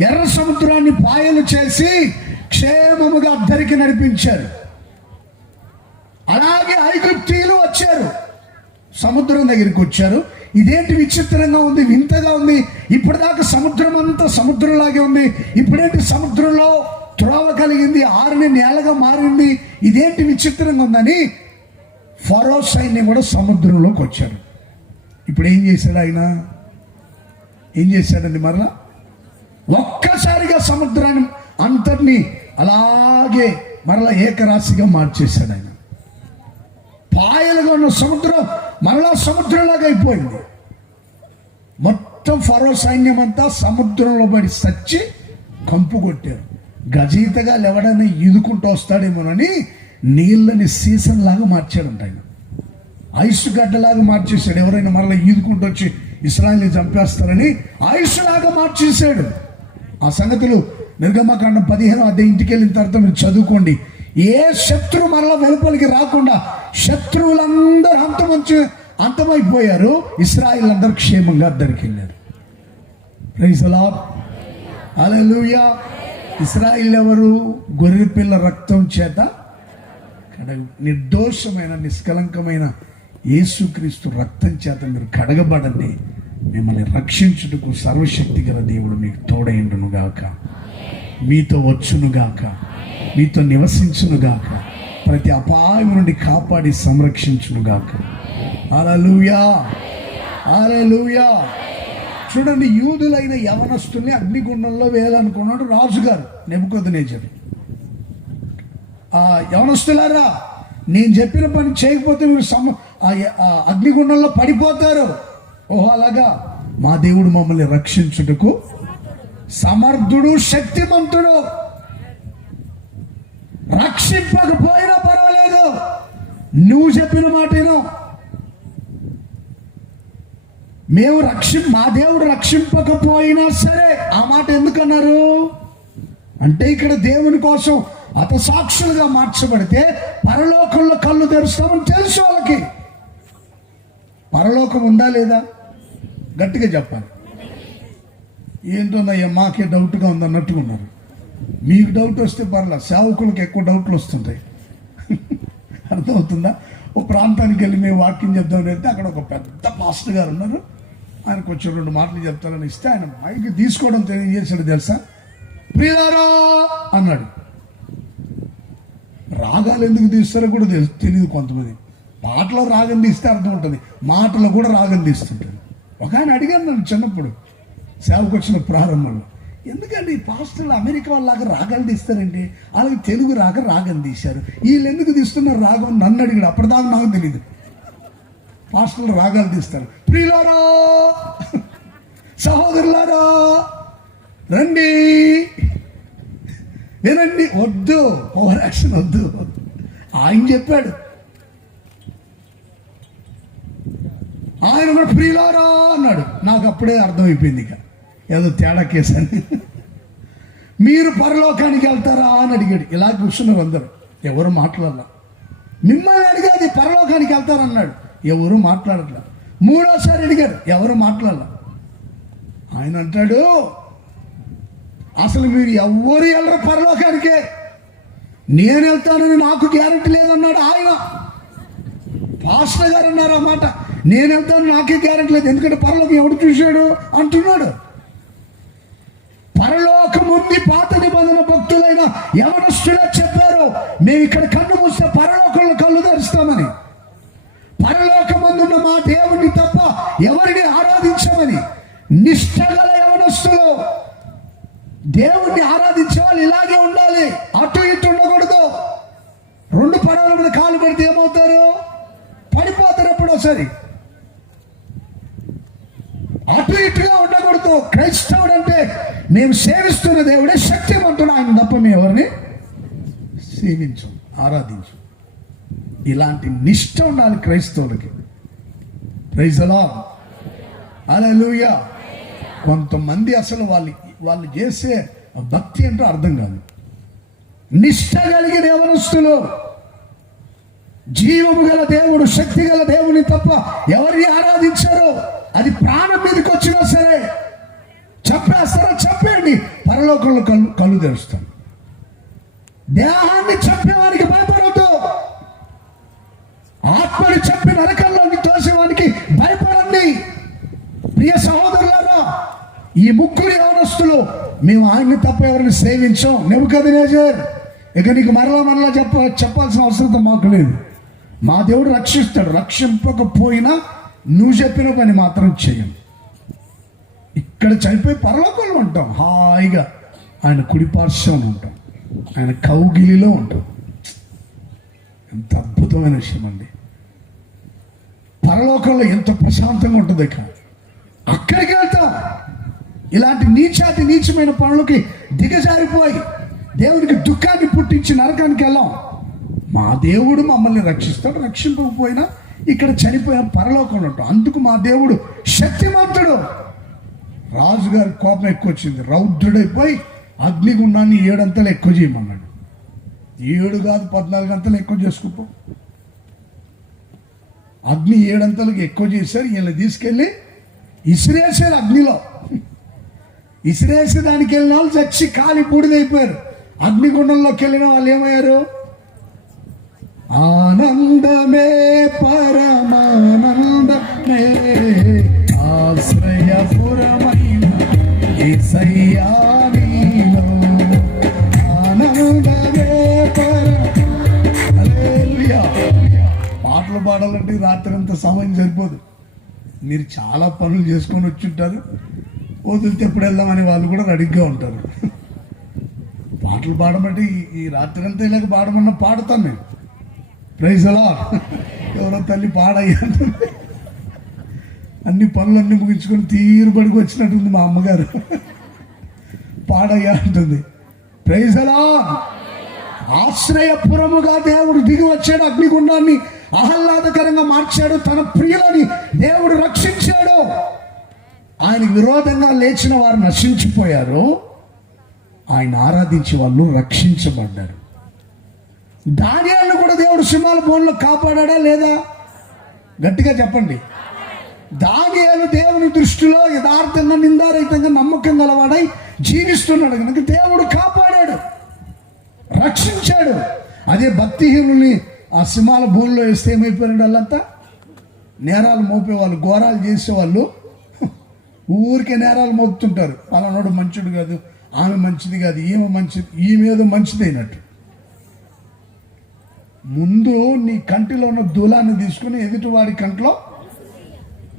ఎర్ర సముద్రాన్ని పాయలు చేసి క్షేమముగా అద్దరికి నడిపించారు. అలాగే ఐగుప్తీయులు వచ్చారు, సముద్రం దగ్గరికి వచ్చారు. ఇదేంటి విచిత్రంగా ఉంది, వింతగా ఉంది, ఇప్పటిదాకా సముద్రం అంతా సముద్రంలాగే ఉంది, ఇప్పుడేంటి సముద్రంలో త్రోవ కలిగింది, ఆరిన నేలగా మారింది, ఇదేంటి విచిత్రంగా ఉందని ఫరో సైన్యం కూడా సముద్రంలోకి వచ్చారు. ఇప్పుడు ఏం చేశాడు ఆయన? ఏం చేశాడండి? మరలా ఒక్కసారిగా సముద్రాన్ని అంతటినీ అలాగే మరలా ఏకరాశిగా మార్చేశాడు ఆయన. పాయలుగా ఉన్న సముద్రం మరలా సముద్రంలాగా అయిపోయింది. మొత్తం ఫరో సైన్యం అంతా సముద్రంలో పడి సచ్చి కంపు కొట్టారు. గజీతగా ఎవడైనా ఈదుకుంటూ వస్తాడేమోనని నీళ్ళని సీసన్ లాగా మార్చాడంట ఆయన. ఐస్ గడ్డలాగా మార్చేశాడు. ఎవరైనా మరలా ఈదుకుంటూ వచ్చి ఇశ్రాయేలుని చంపేస్తారని ఐస్ లాగా మార్చేశాడు. ఆ సంగతులు నిర్గమకాండం 15 అధ్యాయం ఇంటికి వెళ్ళిన తర్వాత మీరు చదువుకోండి. ఏ శత్రువు మరలా వెలుపలికి రాకుండా శత్రువులందరూ అంతమైపోయారు. ఇశ్రాయేలు అందరూ క్షేమంగా అద్దరికి వెళ్ళారు. ప్రైజ్ ది లార్డ్, హల్లెలూయా. ఇశ్రాయేలు ఎవరు? గొర్రెపిల్ల రక్తం చేత నిర్దోషమైన నిష్కలంకమైన యేసుక్రీస్తు రక్తం చేత మీరు కడగబడండి. మిమ్మల్ని రక్షించుటకు సర్వశక్తి గల దేవుడు మీకు తోడైండును గాక, మీతో వచ్చును గాక, మీతో నివసించును గాక, ప్రతి అపాయం నుండి కాపాడి సంరక్షించును గాక. హల్లెలూయా, హల్లెలూయా. చూడండి, యూదులైన యవనస్తుల్ని అగ్నిగుండంలో వేయాలనుకున్నాడు రాజుగారు నెబుకద్నెజరు. యవనస్తులారా, నేను చెప్పిన పని చేయకపోతే మీరు అగ్నిగుండంలో పడిపోతారు. ఓహో, అలాగా? మా దేవుడు మమ్మల్ని రక్షించుటకు సమర్థుడు, శక్తిమంతుడు. రక్షింపకపోయినా పర్వాలేదు, నువ్వు చెప్పిన మాటేనో. మా దేవుడు రక్షింపకపోయినా సరే. ఆ మాట ఎందుకన్నారు అంటే, ఇక్కడ దేవుని కోసం హతసాక్షులుగా మార్చబడితే పరలోకంలో కళ్ళు తెరుస్తామని తెలుసు వాళ్ళకి. పరలోకం ఉందా లేదా గట్టిగా చెప్పాలి. ఏంటోనయ్యా మాకే డౌట్గా ఉంది అన్నట్టుగా ఉన్నారు. మీకు డౌట్ వస్తే పర్లేదు, సేవకులకు ఎక్కువ డౌట్లు వస్తుంటాయి. అర్థమవుతుందా? ఓ ప్రాంతానికి వెళ్ళి మేము వాక్యం చెప్దామని వెళ్తే అక్కడ ఒక పెద్ద పాస్టర్ గారు ఉన్నారు. ఆయన కొంచెం 2 మాటలు చెప్తారని ఇస్తే ఆయన మైకి తీసుకోవడం తెలియజేశాడు. తెలుసా, ప్రియులారా అన్నాడు. రాగాలు ఎందుకు తీస్తారో కూడా తెలియదు కొంతమంది. పాటలో రాగం తీస్తే అర్థం ఉంటుంది, మాటలో కూడా రాగం తీస్తుంటుంది. ఒక ఆయన అడిగాను నన్ను చిన్నప్పుడు సేవకు వచ్చిన ప్రారంభంలో, ఎందుకంటే ఈ పాస్టర్లు అమెరికా వాళ్ళలాగా రాగాలు తీస్తారండి, అలాగే తెలుగు రాగం తీశారు, వీళ్ళు ఎందుకు తీస్తున్నారు రాగం నన్ను అడిగాడు. అప్పటిదాకా నాకు తెలియదు పాస్టర్లు రాగాలు తీస్తారు. ప్రియులారా, సహోదరులారా, రండి వినండి. వద్దు, ఓవర్ యాక్షన్ వద్దు. ఆయన చెప్పాడు. ఆయన కూడా ప్రియులారా అన్నాడు. నాకు అప్పుడే అర్థమైపోయింది, ఇక ఏదో తేడా కేసు అని. మీరు పరలోకానికి వెళ్తారా అని అడిగాడు. ఇలా కూర్చున్నారు అందరూ, ఎవరు మాట్లాడాల. మిమ్మల్ని అడిగాది పరలోకానికి వెళ్తారన్నాడు, ఎవరు మాట్లాడట్లా. 3వసారి అడిగారు, ఎవరు మాట్లాడాల. ఆయన అంటాడు, అసలు మీరు ఎవ్వరు వెళ్ళరు పరలోకానికే, నేను వెళ్తానని నాకు గ్యారెంటీ లేదన్నాడు ఆయన. పాస్టర్ గారు అన్నారు ఆ మాట, నేను వెళ్తాను నాకే గ్యారెంటీ లేదు, ఎందుకంటే పరలోకం ఎవడు చూశాడు అంటున్నాడు. పరలోకం ఉంది. పాత నిబంధన భక్తులైన యవనస్తులే చెప్పారు, మేము ఇక్కడ కన్ను మూస్తే పరలోకంలో కళ్ళు తెరుస్తామని. పరలోకమందున్న మా దేవుడిని తప్ప ఎవరిని ఆరాధించమని. నిష్ఠగల యవనస్తులు, దేవుణ్ణి ఆరాధించే వాళ్ళు ఇలాగే ఉండాలి, అటు ఇటు ఉండకూడదు. 2 పడవల మీద కాలు పెడితే ఏమవుతారు? పడిపోతారు ఎప్పుడోసారి. అటు ఇటుగా ఉండకూడదు. క్రైస్తవుడు అంటే మేము సేవిస్తున్న దేవుడే శక్తివంతుడు, ఆయన తప్ప మేము ఎవరిని సేవించం, ఆరాధించం. ఇలాంటి నిష్ఠ ఉండాలి క్రైస్తవులకి. ప్రైజ్ ది లార్డ్, హల్లెలూయా. కొంతమంది అసలు వాళ్ళు చేసే భక్తి అంటే అర్థం కాదు. నిష్ఠ కలిగిన యవనస్తులు, జీవము గల దేవుడు, శక్తి గల దేవుని తప్ప ఎవరిని ఆరాధించారో, అది ప్రాణం మీదకి వచ్చినా సరే చంపేస్తారా, చంపేయండి, పరలోకంలో కళ్ళు తెరుస్తాను. దేహాన్ని చంపేవానికి భయపడవద్దు, ఆత్మని చంపి నరకంలోకి తోసేవానికి భయపడండి. ప్రియ సహోదరులారా, ఈ 3 యవనస్తులు, మేము ఆయన్ని తప్ప ఎవరిని సేవించాం. నెబుకద్నెజర్, ఇక నీకు మరలా చెప్పాల్సిన అవసరం మాకు లేదు. మా దేవుడు రక్షిస్తాడు. రక్షింపకపోయినా నువ్వు చెప్పిన పని మాత్రం చెయ్యం. ఇక్కడ చనిపోయి పరలోకంలో ఉంటాం, హాయిగా ఆయన కుడిపార్శ్వం ఉంటాం, ఆయన కౌగిలిలో ఉంటాం. ఎంత అద్భుతమైన విషయం అండి. పరలోకంలో ఎంత ప్రశాంతంగా ఉంటుంది. అక్కడికి వెళ్తాం. ఇలాంటి నీచమైన పనులకి దిగజారిపోయి దేవుడికి దుఃఖాన్ని పుట్టించి నరకానికి వెళ్ళాం. మా దేవుడు మమ్మల్ని రక్షిస్తాడు. రక్షింపకపోయినా ఇక్కడ చనిపోయిన పరలోకంలో ఉంటాం. అందుకు మా దేవుడు శక్తిమంతుడు. రాజుగారి కోపం ఎక్కువ వచ్చింది. రౌద్రుడైపోయి అగ్నిగుండాన్ని 7 అంతలు ఎక్కువ చేయమన్నాడు. 7 కాదు 14 అంతలు ఎక్కువ చేసుకుపో. అగ్ని 7 అంతలకు ఎక్కువ చేశారు. వీళ్ళని తీసుకెళ్ళి ఇసిరేసారు అగ్నిలో. ఇసిరేసి దానికి వెళ్ళిన వాళ్ళు చచ్చి కాలి బూడిదైపోయారు. అగ్నిగుండంలోకి వెళ్ళిన వాళ్ళు ఏమయ్యారు? ఆనందమే పరమానందమే ఆశ్రయపురమైన యేసయ్యా నీలో ఆనందమే హల్లెలూయా. పాటలు పాడాలంటే రాత్రి అంతా సమయం సరిపోదు. మీరు చాలా పనులు చేసుకొని వచ్చి ఉంటారు. వదిలితే ఎప్పుడు వెళ్దామని వాళ్ళు కూడా రెడీగా ఉంటారు. పాటలు పాడమంటే ఈ రాత్రి అంతా ఇలాగ పాడమన్నా పాడతాను నేను. Praise the Lord. ఎవరో తల్లి పాడయ్యా అన్ని పనులన్నీ ముగించుకొని తీరుబడికి వచ్చినట్టుంది మా అమ్మగారు. పాడయ్యా అంటుంది. Praise the lord. ఆశ్రయపురముగా దేవుడు దిగి వచ్చాడు. అగ్నిగుండాన్ని ఆహ్లాదకరంగా మార్చాడు. తన ప్రియులని దేవుడు రక్షించాడు. ఆయనకు విరోధంగా లేచిన వారు నశించిపోయారు. ఆయన ఆరాధించే వాళ్ళు రక్షించబడ్డారు. దానియేలును కూడా దేవుడు సింహాల బోన్లో కాపాడా లేదా? గట్టిగా చెప్పండి. దానియేలు దేవుని దృష్టిలో యథార్థంగా నిందారహితంగా నమ్మకం గలవాడై జీవిస్తున్నాడు కనుక దేవుడు కాపాడాడు, రక్షించాడు. అదే భక్తిహీనుల్ని ఆ సింహాల భూమిలో వేస్తే ఏమైపోయాడు? వాళ్ళంతా నేరాలు మోపేవాళ్ళు, ఘోరాలు చేసేవాళ్ళు. ఊరికే నేరాలు మోపుతుంటారు. పలానాడు మంచుడు కాదు, ఆమె మంచిది కాదు, ఈమె మంచిది, ఈమెదో మంచిదైనట్టు. ముందు నీ కంటిలో ఉన్న దూలాన్ని తీసుకుని ఎదుటివాడి కంట్లో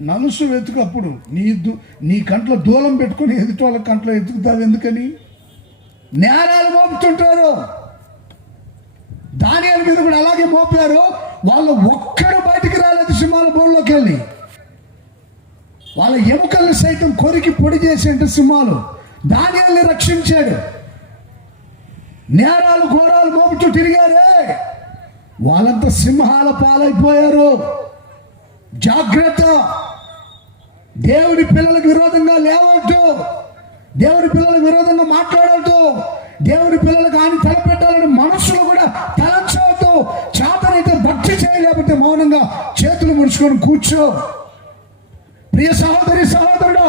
నలుసు వెతుకు. అప్పుడు నీ కంట్లో దూలం పెట్టుకుని ఎదుటి వాళ్ళ కంట్లో ఎతుకుతావు. ఎందుకని? నేరాలు మోపుతుంటారు. దానియేలు మీద కూడా అలాగే మోపారు. వాళ్ళు ఒక్కడు బయటికి రాలేదు సింహాల బోన్లోకి వెళ్ళి. వాళ్ళ ఎముకల్ని సైతం కొరికి పొడి చేసేంత సింహాలు దానియేలుని రక్షించాడు. నేరాలు ఘోరాలు మోపుతూ తిరిగారే, వాళ్ళంతా సింహాల పాలైపోయారు. జాగ్రత్త. దేవుడి పిల్లలకు విరోధంగా లేవద్దు. దేవుడి పిల్లలకు విరోధంగా మాట్లాడవద్దు. దేవుడి పిల్లలకు ఆయన తలపెట్టాలని మనసులో కూడా తలంచవద్దు. చేతనైతే భక్తి చేయలేకపోతే మౌనంగా చేతులు ముడుచుకొని కూర్చో. ప్రియ సహోదరి సహోదరుడు,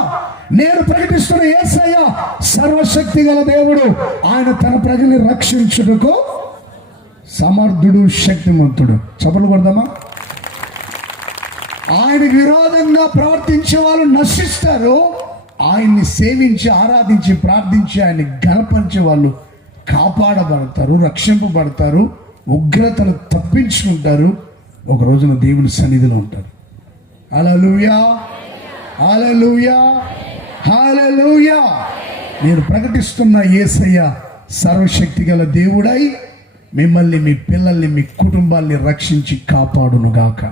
నేను ప్రకటిస్తున్న యేసయ్య సర్వశక్తి గల దేవుడు. ఆయన తన ప్రజల్ని రక్షించుటకు సమర్థుడు, శక్తిమంతుడు. చప్పట్లు కొడదామా? ఆయనకు విరోధంగా ప్రవర్తించే వాళ్ళు నశిస్తారు. ఆయన్ని సేవించి ఆరాధించి ప్రార్థించి ఆయన్ని గణపరిచే వాళ్ళు కాపాడబడతారు, రక్షింపబడతారు, ఉగ్రతను తప్పించుకుంటారు. ఒక రోజున దేవుని సన్నిధిలో ఉంటారు. హల్లెలూయా, హల్లెలూయా, హల్లెలూయా. నేను ప్రకటిస్తున్న యేసయ్య సర్వశక్తి గల దేవుడై మిమ్మల్ని, మీ పిల్లల్ని, మీ కుటుంబాల్ని రక్షించి కాపాడునుగాక.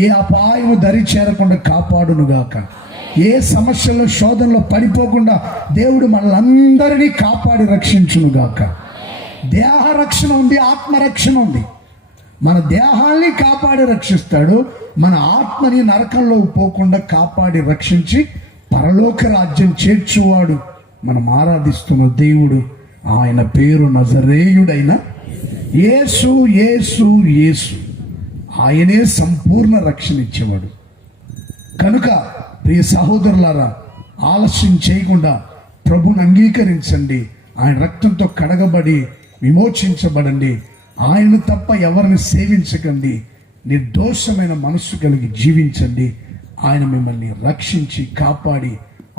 ఏ అపాయము దరి చేరకుండా కాపాడునుగాక. ఏ సమస్యల్లో శోధనలో పడిపోకుండా దేవుడు మనల్ని కాపాడి రక్షించునుగాక. దేహ రక్షణ ఉంది, ఆత్మరక్షణ ఉంది. మన దేహాన్ని కాపాడి రక్షిస్తాడు. మన ఆత్మని నరకంలో పోకుండా కాపాడి రక్షించి పరలోక రాజ్యం చేర్చువాడు మనం ఆరాధిస్తున్న దేవుడు. ఆయన పేరు నజరేయుడైన యేసు. యేసు యేసు ఆయనే సంపూర్ణ రక్షణ ఇచ్చేవాడు. కనుక ప్రియ సహోదరులారా, ఆలస్యం చేయకుండా ప్రభుని అంగీకరించండి. ఆయన రక్తంతో కడగబడి విమోచించబడండి. ఆయన తప్ప ఎవరిని సేవించకండి. నిర్దోషమైన మనస్సు కలిగి జీవించండి. ఆయన మిమ్మల్ని రక్షించి కాపాడి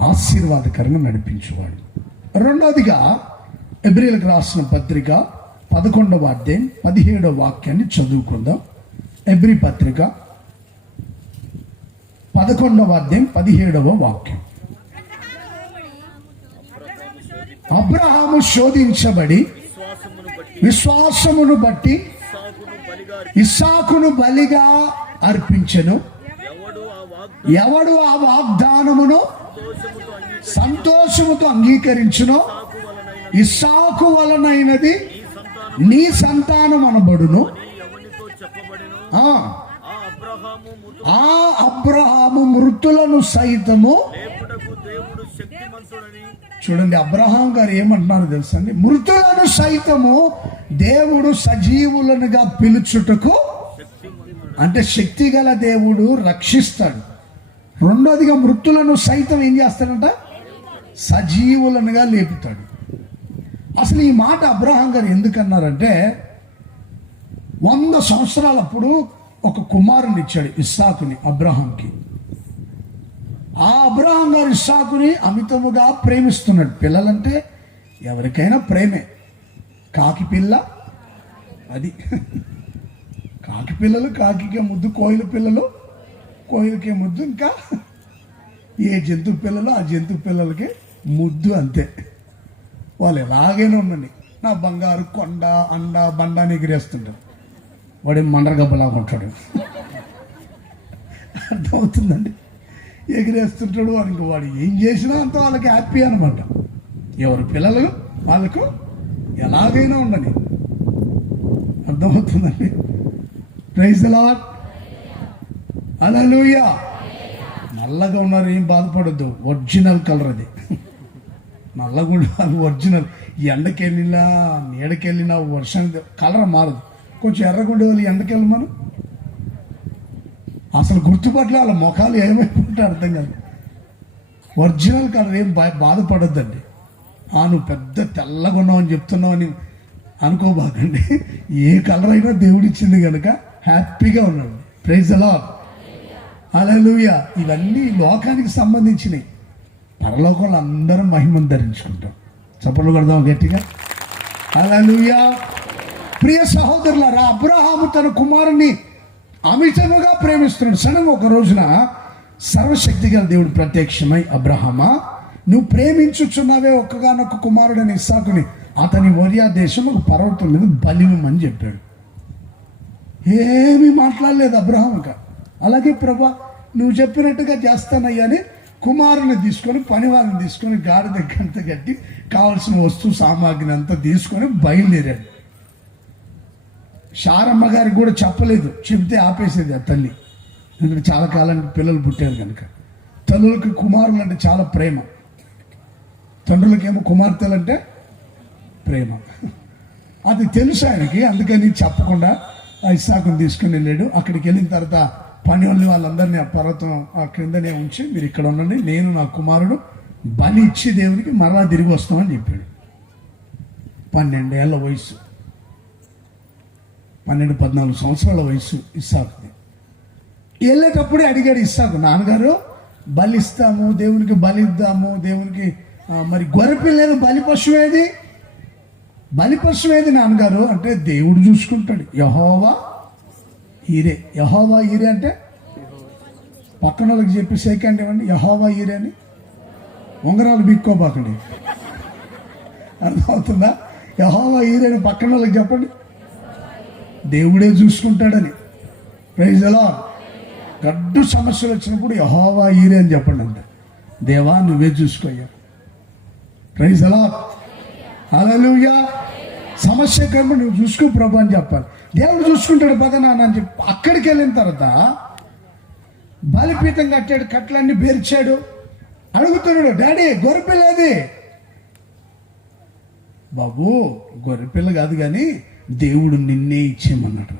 ఆశీర్వాదకరంగా నడిపించేవాడు. రెండవదిగా ఎబ్రీయులకు రాసిన పత్రిక 11వ అధ్యాయం 17వ వాక్యాన్ని చదువుకుందాం. ఎబ్రీ పత్రిక 11వ అధ్యాయం 17వ వాక్యం. అబ్రహాము శోధించబడి విశ్వాసమును బట్టి ఇస్సాకును బలిగా అర్పించెను. ఎవడు ఆ వాగ్దానమును సంతోషముతో అంగీకరించునో ఇస్సాకు వలనైనది నీ సంతానం అనబడును. ఆ అబ్రహాము మృతులను సైతము, చూడండి అబ్రహాం గారు ఏమంటున్నారు తెలుసా అండి, మృతులను సైతము దేవుడు సజీవులనుగా పిలుచుటకు, అంటే శక్తి గల దేవుడు రక్షిస్తాడు. రెండోదిగా మృతులను సైతం ఏం చేస్తాడంట, సజీవులనుగా లేపుతాడు. అసలు ఈ మాట అబ్రహాం గారు ఎందుకన్నారంటే 100 సంవత్సరాలప్పుడు ఒక కుమారుని ఇచ్చాడు ఇస్సాకుని అబ్రహాంకి. ఆ అబ్రహాం గారు ఇస్సాకుని అమితముగా ప్రేమిస్తున్నాడు. పిల్లలంటే ఎవరికైనా ప్రేమే. కాకి పిల్ల అది కాకి పిల్లలు కాకికే ముద్దు, కోయిల పిల్లలు కోయిలకే ముద్దు, ఇంకా ఏ జంతు పిల్లలు ఆ జంతు పిల్లలకి ముద్దు, అంతే. వాళ్ళు ఎలాగైనా ఉండండి, నా బంగారు కొండ అండ బండ అని ఎగిరేస్తుంటారు. వాడు మండరగబ్బలాగా ఉంటాడు, అర్థమవుతుందండి. ఎగిరేస్తుంటాడు. వాడికి వాడు ఏం చేసినా అంత వాళ్ళకి హ్యాపీ అనమాట. ఎవరు పిల్లలు వాళ్ళకు ఎలాగైనా ఉండని, అర్థమవుతుందండి. ప్రైజ్ ది లార్డ్, హల్లెలూయా. నల్లగా ఉన్నారు, ఏం బాధపడద్దు, ఒరిజినల్ కలర్ అది. నల్లగుండ ఒరిజినల్. ఎండకెళ్ళినా నీడకెళ్ళినా వర్షానికి కలర్ మారదు. కొంచెం ఎర్రగుండే వాళ్ళు ఎండకెళ్ళి మనం అసలు గుర్తుపట్ల వాళ్ళ ముఖాలు ఏమైపోతే అర్థం కాదు. ఒరిజినల్ కలర్ ఏం బాధపడద్దండి. నువ్వు పెద్ద తెల్లగా ఉన్నావు అని చెప్తున్నావు అని అనుకోబాకండి. ఏ కలర్ అయినా దేవుడిచ్చింది కనుక హ్యాపీగా ఉన్నాడు. ప్రైజ్ ది లార్డ్, హల్లెలూయా. ఇవన్నీ లోకానికి సంబంధించినవి. పరలోకంలో అందరం మహిమను ధరించుకుంటాం. చప్పట్లు కొడదాం గట్టిగా, హల్లెలూయా. ప్రియ సహోదరులారా, అబ్రహాము తన కుమారుని అమితముగా ప్రేమిస్తున్నాడు. సడన్గా ఒక రోజున సర్వశక్తి గల దేవుడు ప్రత్యక్షమై, అబ్రహామా, నువ్వు ప్రేమించుచున్నావే ఒక్కగానొక్క కుమారుడని ఇస్సాకుని అతని మొరియా దేశం ఒక పర్వతం మీద బలిమని చెప్పాడు. ఏమీ మాట్లాడలేదు అబ్రహాం. ఇంకా అలాగే ప్రభా నువ్వు చెప్పినట్టుగా చేస్తానయ్యా అని కుమారుని తీసుకొని, పని వాళ్ళని తీసుకొని, గాడి దగ్గరంతా కట్టి కావలసిన వస్తు సామాగ్రిని అంతా తీసుకొని బయలుదేరాడు. శారమ్మ గారికి కూడా చెప్పలేదు, చెప్తే ఆపేసేది ఆ తల్లి. ఎందుకంటే చాలా కాలానికి పిల్లలు పుట్టారు కనుక. తల్లులకి కుమారులు అంటే చాలా ప్రేమ, తండ్రులకేమో కుమార్తెలంటే ప్రేమ. అది తెలుసు ఆయనకి. అందుకని చెప్పకుండా ఆ ఇస్సాకుని తీసుకుని వెళ్ళాడు. అక్కడికి వెళ్ళిన తర్వాత పని వాళ్ళందరినీ ఆ పర్వతం ఆ క్రిందనే ఉంచి, మీరు ఇక్కడ ఉండండి, నేను నా కుమారుడు బలి ఇచ్చి దేవునికి మరలా తిరిగి వస్తామని చెప్పాడు. 12 ఏళ్ల వయసు, 12-14 సంవత్సరాల వయసు ఇస్సాకుది. వెళ్ళేటప్పుడే అడిగాడు ఇస్సాకు, నాన్నగారు బలి ఇస్తాము, దేవునికి బలి ఇద్దాము, దేవునికి మరి గొర్రెపిల్లేదు, బలి పశువేది, బలి పశువేది నాన్నగారు అంటే, దేవుడు చూసుకుంటాడు. యెహోవా ఈరే. యెహోవా ఈరే అంటే పక్కన వాళ్ళకి చెప్పి సేకండి ఇవ్వండి, యెహోవా ఈరే అని. ఉంగరాలు బిక్కోబాకండి, అర్థమవుతుందా? యెహోవా ఈరే అని పక్కన వాళ్ళకి చెప్పండి, దేవుడే చూసుకుంటాడని. Praise the lord. గడ్డు సమస్యలు వచ్చినప్పుడు యెహోవా ఈరే అని చెప్పండి అంతే. దేవా నువ్వే చూసుకోయ్యా. ప్రైజ్ ది లార్డ్, హల్లెలూయా. సమస్య కర్మ నువ్వు చూసుకో ప్రభు అని చెప్పాలి. దేవుడు చూసుకుంటాడు పద నాన్న అని చెప్పి అక్కడికి వెళ్ళిన తర్వాత బలిపీఠం కట్టాడు, కట్లన్నీ పేర్చాడు. అడుగుతున్నాడు, డాడీ గొర్రెపిల్లది. బాబు గొర్రెపిల్ల కాదు కానీ దేవుడు నిన్నే ఇచ్చేయమన్నాడు.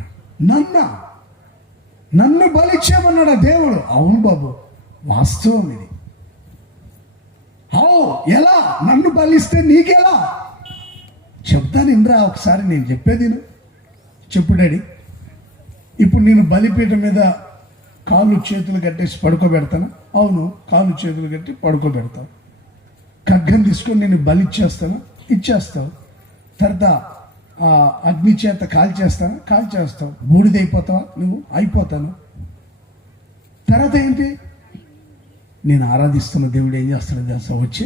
నన్ను బలి ఇచ్చేయమన్నాడా దేవుడు? అవును బాబు, వాస్తవం ఇది. ఎలా? నన్ను బలిస్తే నీకెలా? చెప్తాను ఇంద్రా, ఒకసారి నేను చెప్పేది చెప్పు డాడీ. ఇప్పుడు నేను బలిపీఠం మీద కాళ్ళు చేతులు కట్టేసి పడుకోబెడతాను. అవును, కాళ్ళు చేతులు కట్టి పడుకోబెడతాను. ఖడ్గం తీసుకొని నేను బలి ఇచ్చేస్తావు. తర్వాత అగ్ని చేత కాల్చేస్తావు. బూడిదైపోతావా నువ్వు? అయిపోతాను. తర్వాత ఏంటి? నేను ఆరాధిస్తున్న దేవుడు ఏం చేస్తాడు తెలుసా? వచ్చి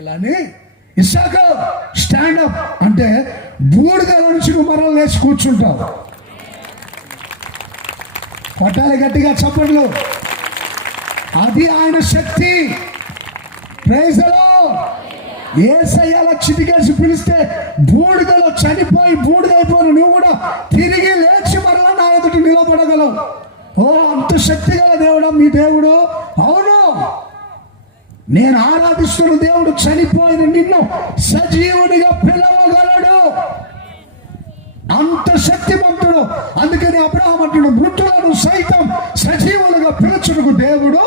ఇలానే ఇస్సాకు స్టాండప్ అంటే బూడిదల నుంచి మరల లేచి కూర్చుంటావు. కొట్టాలి గట్టిగా చప్పట్లు. అది ఆయన శక్తి. Praise the lord. యేసయ్యలా చిటికేసి పిలిస్తే బూడిదలో చనిపోయి బూడిదైపోయిన నువ్వు కూడా తిరిగి లేచి మరలా నా ఎదుట నిలబడగలవు. ఓ, అంత శక్తి గల దేవుడా మీ దేవుడు. అవును, నేను ఆరాధిస్తున్న దేవుడు చనిపోయిన నిన్ను సజీవుడిగా పిలవగలడు. అంత శక్తిమంతుడు. అందుకని అబ్రహాము అంటుడు, మృతులను సైతం సజీవులుగా పిలుచుటకు దేవుడు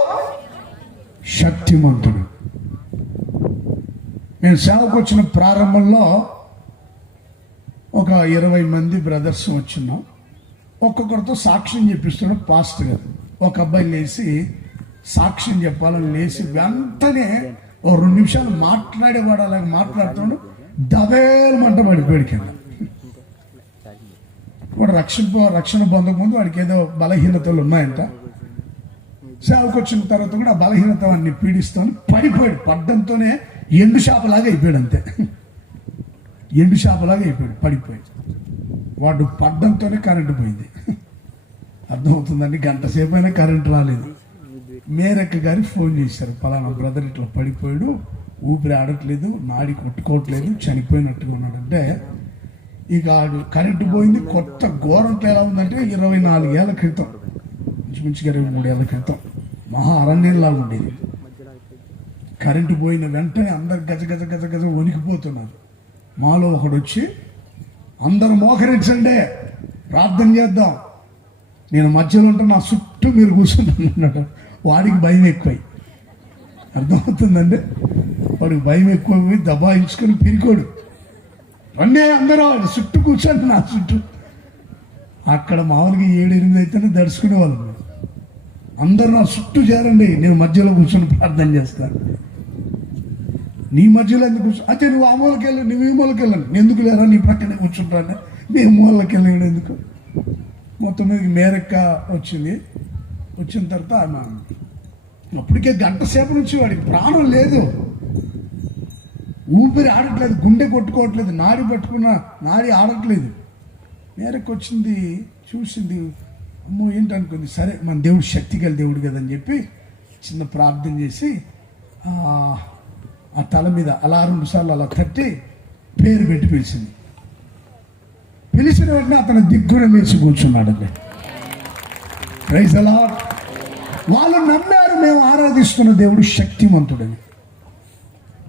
శక్తిమంతుడు. నేను సేవకు వచ్చిన ప్రారంభంలో ఒక 20 మంది బ్రదర్స్ వచ్చినాం. ఒక్కొక్కరితో సాక్ష్యం చెప్పిస్తున్నాడు పాస్టర్ గారు. ఒక అబ్బాయి లేచి సాక్ష్యం చెప్పాలని లేచి వెంటనే 2 నిమిషాలు మాట్లాడేవాడు. అలాగే మాట్లాడుతున్నాడు, దబేలమంట పడిపోయాడు కింద. వాడు రక్షణ పొందకముందు వాడికి ఏదో బలహీనతలు ఉన్నాయంట. సేవకు వచ్చిన తర్వాత కూడా ఆ బలహీనత వాడిని పీడిస్తాను పడిపోయాడు. పడ్డంతోనే ఎండు చేపలాగా అయిపోయాడు. అంతే, ఎండు చేపలాగా అయిపోయాడు, పడిపోయాడు. వాడు పడ్డంతోనే కరెంటు పోయింది. అర్థమవుతుందండి. గంట సేపు అయినా కరెంటు రాలేదు. మేరక్క గారికి ఫోన్ చేశారు, పలానా బ్రదర్ ఇట్లా పడిపోయాడు, ఊపిరి ఆడట్లేదు, నాడి కొట్టుకోవట్లేదు, చనిపోయినట్టుగా ఉన్నాడంటే ఇక ఆడు కరెంటు పోయింది. కొత్త ఘోరంతో ఎలా ఉందంటే 24 ఏళ్ల క్రితం, మంచిగా 23 ఏళ్ల క్రితం మహా అరణ్యంలాగా ఉండేది. కరెంటు పోయిన వెంటనే అందరు గజ గజ గజ గజ వణికిపోతున్నారు. మాలో ఒకడు వచ్చి, అందరూ మోకరించండి, ప్రార్థన చేద్దాం. నేను మధ్యలో ఉంటే నా చుట్టూ మీరు కూర్చుంటున్నాడు. వాడికి భయం ఎక్కువై, అర్థమవుతుందండి, వాడికి భయం ఎక్కువ దబాయించుకొని పిరికోడు. రండి అందరూ వాడు చుట్టూ కూర్చోండి నా చుట్టూ. అక్కడ మామూలుగా 7-8 అయితేనే దడుచుకునే వాళ్ళు. అందరూ నా చుట్టూ చేరండి, నేను మధ్యలో కూర్చొని ప్రార్థన చేస్తాను. నీ మధ్యలో ఎందుకు కూర్చో? అయితే నువ్వు ఆ మూలకి వెళ్ళి, నువ్వు ఈ మూలకి వెళ్ళండి. ఎందుకు లేరా నీ ప్రక్కనే కూర్చుంటాను, నేను మూలకి వెళ్ళాడు ఎందుకు. మొత్తం మీదకి మేరక్క వచ్చింది. వచ్చిన తర్వాత ఆమె అప్పటికే గంట సేపు నుంచి వాడికి ప్రాణం లేదు, ఊపిరి ఆడట్లేదు, గుండె కొట్టుకోవట్లేదు, నాడి పట్టుకున్న నాడి ఆడట్లేదు. మేరకు వచ్చింది, చూసింది, అమ్మో ఏంటనుకుంది. సరే మన దేవుడు శక్తి గల దేవుడు కదని చెప్పి చిన్న ప్రార్థన చేసి ఆ తల మీద అలా 2 సార్లు అలా తట్టి పేరు పెట్టి పిలిచింది. పిలిచిన వెంటనే అతను దిగ్గున లేచి కూర్చున్నాడండి. Praise the lord. వాళ్ళు నమ్మారు, మేము ఆరాధిస్తున్న దేవుడు శక్తిమంతుడని.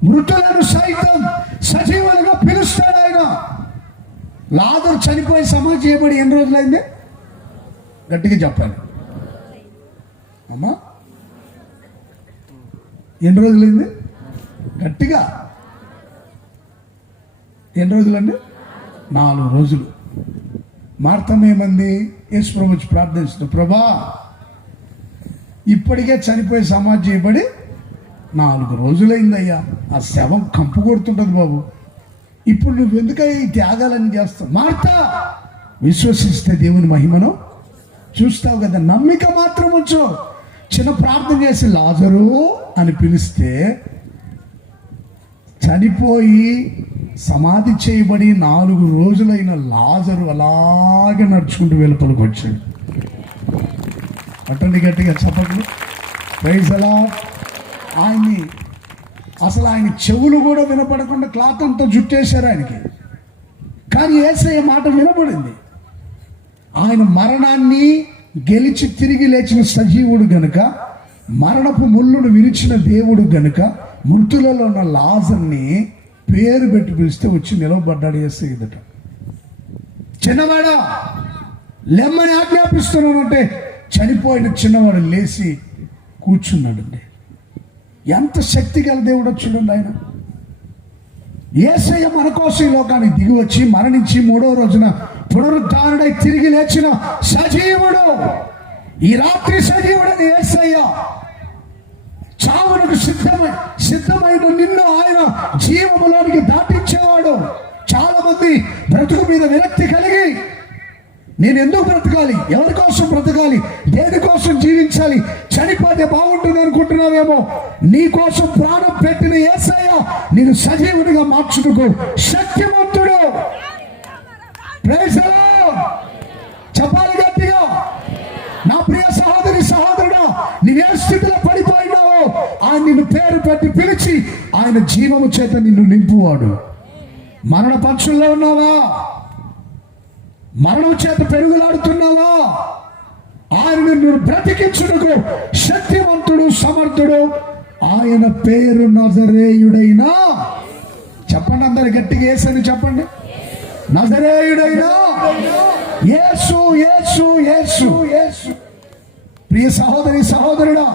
మృతులను సైతం సజీవులుగా పిలుస్తాడు ఆయన. లాజరు చనిపోయి సమాధి చేయబడి ఎన్ని రోజులైంది? గట్టిగా చెప్పాలి అమ్మా, ఎన్ని రోజులైంది? గట్టిగా ఎన్ని రోజులండి? 4 రోజులు. మార్తమేమంది? యేసు ప్రభు వచ్చి ప్రార్థిస్తుంది, ప్రభా ఇప్పటికే చనిపోయి సమాధి చేయబడి 4 రోజులైందయ్యా, ఆ శవం కంపు కొడుతుంటది బాబు, ఇప్పుడు నువ్వు ఎందుకై ఈ త్యాగాలని చేస్తావు? మార్తా, విశ్వసిస్తే దేవుని మహిమను చూస్తావు కదా, నమ్మిక మాత్రం ఉంచు. చిన్న ప్రార్థన చేసి లాజరు అని పిలిస్తే చనిపోయి సమాధి చేయబడి 4 రోజులైన లాజరు అలాగే నడుచుకుంటూ వెలుపలికి వచ్చాడు. అట్టండి గట్టిగా చప్పట్లు. Praise the Lord. ఆయన్ని అసలు ఆయన చెవులు కూడా వినపడకుండా క్లాత్ అంతా జుట్టేశారు ఆయనకి. కానీ యేసయ్య మాట వినపడింది. ఆయన మరణాన్ని గెలిచి తిరిగి లేచిన సజీవుడు గనుక, మరణపు ముళ్ళును విరిచిన దేవుడు గనుక, మృతులలో ఉన్న లాజర్ని పేరు పెట్టి పిలిస్తే వచ్చి నిలవబడ్డాడు యేసయ్య ఎదుట. చిన్నవాడా లెమ్మని ఆజ్ఞాపిస్తున్నానంటే చనిపోయిన చిన్నవాడు లేచి కూర్చున్నాడండి. ఎంత శక్తి గల దేవుడు చూడండి ఆయన. యేసయ్య మన కోసం ఈ లోకానికి దిగి వచ్చి మరణించి 3వ రోజున పునరుద్ధారుడై తిరిగి లేచిన సజీవుడు. ఈ రాత్రి సజీవుడని యేసయ్య చావునకు సిద్ధమైన నిన్ను ఆయన జీవములోనికి దాటించేవాడు. చాలా మంది బ్రతుకు మీద విరక్తి కలిగి, నేను ఎందుకు బ్రతకాలి, ఎవరి కోసం బ్రతకాలి, దేనికోసం జీవించాలి, చనిపోతే బాగుంటుంది అనుకుంటున్నావేమో. నీ కోసం ప్రాణం పెట్టిన యేసయ్య నేను సజీవుడిగా మార్చుటకు శక్తిమంతుడు. Praise the Lord. చెప్పాలి గట్టిగా. నా ప్రియ పెట్టి పిలిచి ఆయన జీవము చేత నిన్ను నింపువాడు. మరణ పక్షుల్లో ఉన్నావా? మరణం చేత పెరుగులాడుతున్నావా? ఆయన నిన్ను బ్రతికించుటకు శక్తివంతుడు, సమర్థుడు. ఆయన పేరు నజరేయుడైనా, చెప్పండి అందరు గట్టిగా యేసని చెప్పండి, నజరేయుడైనా యేసు, యేసు, యేసు, యేసు. ప్రియ సహోదరి, సహోదరుడా,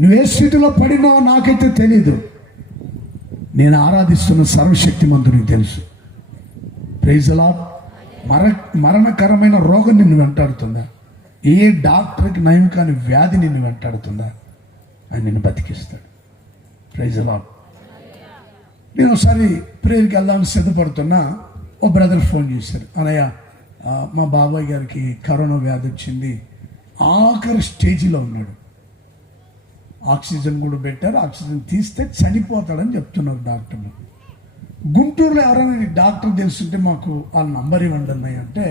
నువ్వే స్థితిలో పడినావో నాకైతే తెలీదు. నేను ఆరాధిస్తున్న సర్వశక్తిమంతునికి తెలుసు. Praise the Lord. మరణకరమైన రోగం నిన్ను వెంటాడుతుందా? ఏ డాక్టర్కి నయం కాని వ్యాధి నిన్ను వెంటాడుతుందా? ఆయన నిన్ను బతికిస్తాడు. Praise the lord. నేను ఒకసారి ప్రేయర్కి వెళ్దామని సిద్ధపడుతున్నా, ఓ బ్రదర్ ఫోన్ చేశారు. అన్నయ్య, మా బాబాయ్ గారికి కరోనా వ్యాధి వచ్చింది, ఆఖరి స్టేజ్లో ఉన్నాడు, ఆక్సిజన్ కూడా పెట్టారు, ఆక్సిజన్ తీస్తే చనిపోతాడని చెప్తున్నారు డాక్టర్లు. గుంటూరులో ఎవరైనా డాక్టర్ తెలుసుంటే మాకు వాళ్ళ నంబర్ ఇవ్వండి అన్నయ్య అంటే,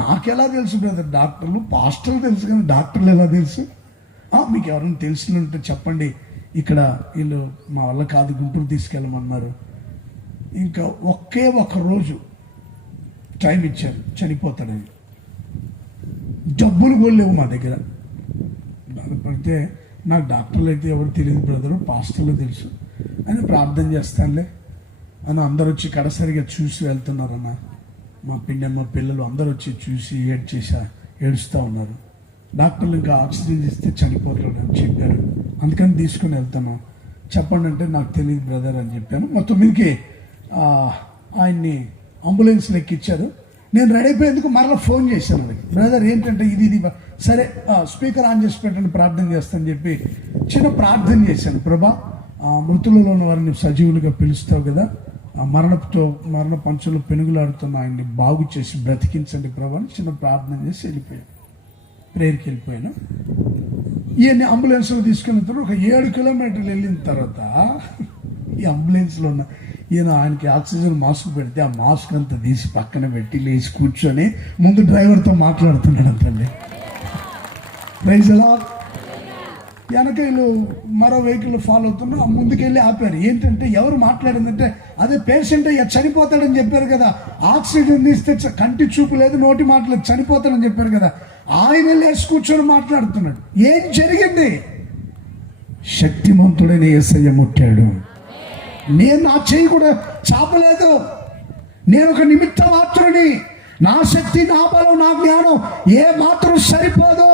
నాకెలా తెలుసు బ్రదర్, డాక్టర్లు పాస్టర్లు తెలుసు కానీ డాక్టర్లు ఎలా తెలుసు? మీకు ఎవరైనా తెలిసినట్టు చెప్పండి, ఇక్కడ వీళ్ళు మా వల్ల కాదు, గుంటూరు తీసుకెళ్ళమన్నారు. ఇంకా ఒకే ఒక రోజు టైం ఇచ్చారు, చనిపోతాడని. డబ్బులు కూడా లేవు మా దగ్గర. బాధపడితే నాకు డాక్టర్లు అయితే ఎవరు తెలియదు బ్రదరు, పాస్టర్లు తెలుసు అని ప్రార్థన చేస్తానులే అని అందరు వచ్చి కడసరిగా చూసి వెళ్తున్నారన్న. మా పిన్నమ్మ పిల్లలు అందరూ వచ్చి చూసి ఏడుస్తూ ఉన్నారు. డాక్టర్లు ఇంకా ఆక్సిజన్ ఇస్తే చనిపోతాడు అని చెప్పారు, అందుకని తీసుకుని వెళ్తాను. చెప్పండి అంటే నాకు తెలియదు బ్రదర్ అని చెప్పాను. మొత్తం మీదకి ఆయన్ని అంబులెన్స్లో ఎక్కిచ్చారు. నేను రెడీ అయిపోయేందుకు మరలా ఫోన్ చేశాను వాళ్ళకి, బ్రదర్ ఏంటంటే ఇది సరే స్పీకర్ ఆన్ చేసి పెట్టండి ప్రార్థన చేస్తానని చెప్పి చిన్న ప్రార్థన చేశాను. ప్రభా, మృతులలో ఉన్న వారిని సజీవులుగా పిలుస్తావు కదా, మరణ పంచులు పెనుగులాడుతున్న ఆయన్ని బాగు చేసి బ్రతికించండి ప్రభా అని చిన్న ప్రార్థన చేసి వెళ్ళిపోయాను. ప్రేయర్కి వెళ్ళిపోయాను. ఈయన్ని అంబులెన్స్లో తీసుకెళ్ళిన తర్వాత ఒక 7 కిలోమీటర్లు వెళ్ళిన తర్వాత ఈ అంబులెన్స్లో ఉన్న ఆయనకి ఆక్సిజన్ మాస్క్ పెడితే ఆ మాస్క్ అంతా తీసి పక్కన పెట్టి లేచి కూర్చొని ముందు డ్రైవర్తో మాట్లాడుతున్నాడు అంతండి. Praise the lord. వెనక వీళ్ళు మరో వెహికల్ ఫాలో అవుతున్నా, ముందుకెళ్ళి ఆపారు. ఏంటంటే ఎవరు మాట్లాడిందంటే, అదే పేషెంట్ చనిపోతాడని చెప్పారు కదా, ఆక్సిజన్ తీస్తే కంటి చూపు లేదు, నోటి మాటలేదు, చనిపోతాడని చెప్పారు కదా, ఆయన లేచి కూర్చొని మాట్లాడుతున్నాడు. ఏం జరిగింది? శక్తిమంతుడైన యేసయ్య ముట్టాడు. నేను నా చేయి కూడా చాపలేదు, నేను ఒక నిమిత్త మాత్రుని, నా శక్తి, నా బలం, నా జ్ఞానం ఏ మాత్రం సరిపోదు.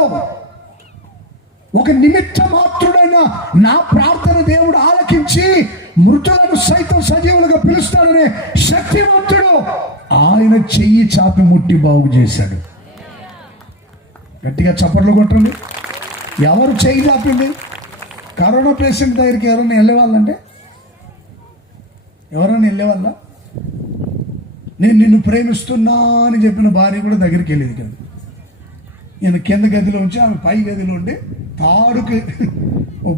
ఒక నిమిత్త మాత్రుడైన నా ప్రార్థన దేవుడు ఆలకించి మృతులను సైతం సజీవులుగా పిలుస్తాడనే శక్తివంతుడు ఆయన చెయ్యి చాపి ముట్టి బాగు చేశాడు. గట్టిగా చప్పట్లు కొట్టండి. ఎవరు చెయ్యి చాపింది? కరోనా పేషెంట్ దగ్గరికి ఎవరైనా వెళ్ళేవాళ్ళంటే, ఎవరైనా వెళ్ళేవాళ్ళ? నేను నిన్ను ప్రేమిస్తున్నా అని చెప్పిన భార్య కూడా దగ్గరికి వెళ్ళేది కాదు. ఈయన కింద గదిలో ఉంచి ఆమె పై గదిలో ఉండి తాడుకి ఓ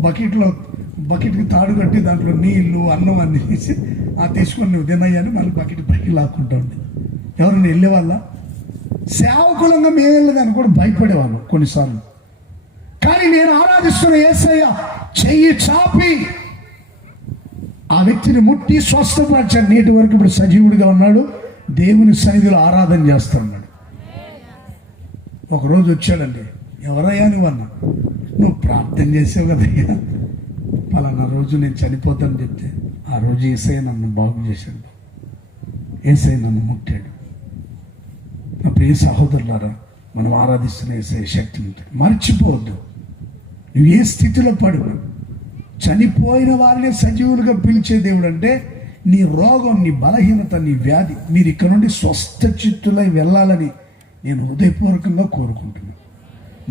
బకెట్కి తాడు కట్టి దాంట్లో నీళ్లు, అన్నం అన్ని తీసి తీసుకొని నువ్వు తినయ్యాని మళ్ళీ బకెట్ పైకి లాక్కుంటా ఉండేది. ఎవరైనా వెళ్ళేవాళ్ళ? సేవకులంగా మేము వెళ్ళేదాన్ని కూడా భయపడేవాళ్ళం కొన్నిసార్లు. కానీ నేను ఆరాధిస్తున్న యేసయ్య చెయ్యి చాపి ఆ వ్యక్తిని ముట్టి స్వస్థపరిచాడు. నేటి వరకు ఇప్పుడు సజీవుడిగా ఉన్నాడు, దేవుని సన్నిధిలో ఆరాధన చేస్తూ ఉన్నాడు. ఒకరోజు వచ్చాడండి, ఎవరయ్యా నువ్వు అన్నా, నువ్వు ప్రార్థన చేసావు కదయ్యా, పలానా రోజు నేను చనిపోతానని చెప్తే ఆ రోజు యేసయ్య నన్ను బాగు చేశాడు, యేసయ్య నన్ను ముట్టాడు. నా ప్రియ సహోదరులారా, మనం ఆరాధిస్తున్న యేసయ్య శక్తి ఉంటుంది. మర్చిపోవద్దు, నువ్వు ఏ స్థితిలో పడు. చనిపోయిన వారిని సజీవులుగా పిలిచే దేవుడు అంటే నీ రోగం, నీ బలహీనత, నీ వ్యాధి మీరు ఇక్కడ నుండి స్వస్థ చిత్తులై వెళ్ళాలని నేను హృదయపూర్వకంగా కోరుకుంటున్నాను.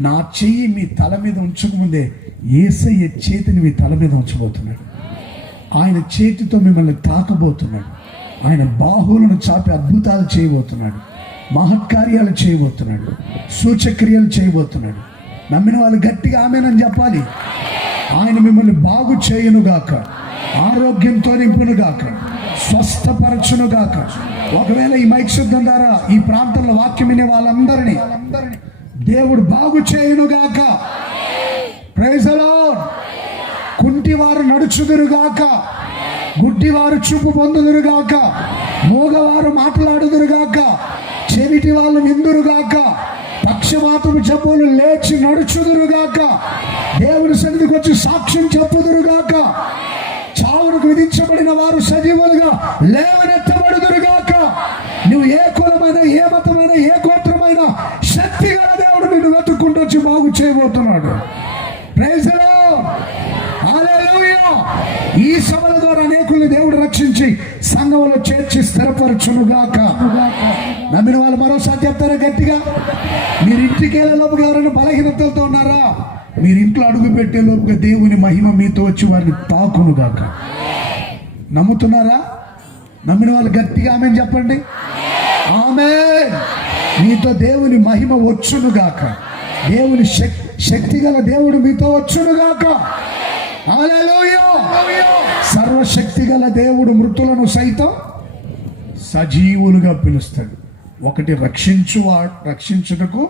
నా చెయ్యి మీ తల మీద ఉంచకముందే యేసయ్య చేతిని మీ తల మీద ఉంచబోతున్నాడు. ఆయన చేతితో మిమ్మల్ని తాకబోతున్నాడు. ఆయన బాహువులను చాపి అద్భుతాలు చేయబోతున్నాడు, మహత్కార్యాలు చేయబోతున్నాడు, సూచక్రియలు చేయబోతున్నాడు. నమ్మిన వాళ్ళు గట్టిగా ఆమేనని చెప్పాలి. ఆయన మిమ్మల్ని బాగు చేయునుగాక, ఆరోగ్యంతో నింపునుగాక, స్వస్థపరచునుగాక. ఒకవేళ ఈ మైక్ శబ్దం ద్వారా ఈ ప్రాంతంలో వాక్యం వినే వాళ్ళందరినీ దేవుడు బాగు చేయునుగాక. Praise the lord. కుంటివారు నడుచుదురుగాక, గుడ్డివారు చూపు పొందుదురుగాక, మూగవారు మాట్లాడుదురుగాక, చెవిటి వాళ్ళు విందురుగాక, పక్షవాతము జబ్బులు లేచి నడుచుదురుగాక, దేవుని సన్నిధికి వచ్చి సాక్ష్యం చెప్పుదురుగాక, చావులకు విధించబడిన వారు సజీవులుగా లేవనెత్తబడుదురుగాక. నువ్వు ఏ కులమైన, ఏ మతమైన, ఏ గోత్రమైన శక్తి గల దేవుడు నిన్ను వెతుక్కుంటూ వచ్చి బాగు చేయబోతున్నాడు. ప్రైజ్ ది లార్డ్, హల్లెలూయా. ఈ సభల ద్వారా అనేకుల్ని దేవుడు రక్షించి సంఘంలో చేర్చి స్థిరపరచునుగాక. నమ్మిన వాళ్ళు మరోసారి చెప్తారా గట్టిగా? మీరు ఇంటికి వెళ్ళే లోపుగా ఎవరైనా బలహీనతలతో ఉన్నారా? మీరు ఇంట్లో అడుగు పెట్టే లోపుగా దేవుని మహిమ మీతో వచ్చి వారిని తాకునుగాక. నమ్ముతున్నారా? నమ్మిన వాళ్ళు గట్టిగా ఆమేన్ చెప్పండి. ఆమేన్. మీతో దేవుని మహిమ వచ్చునుగాక. దేవుని శక్తి గల దేవుడు మీతో వచ్చునుగాక. హల్లెలూయా. సర్వశక్తి గల దేవుడు సైతం సజీవులుగా పిలుస్తాడు. ఒకటి రక్షించుటకు,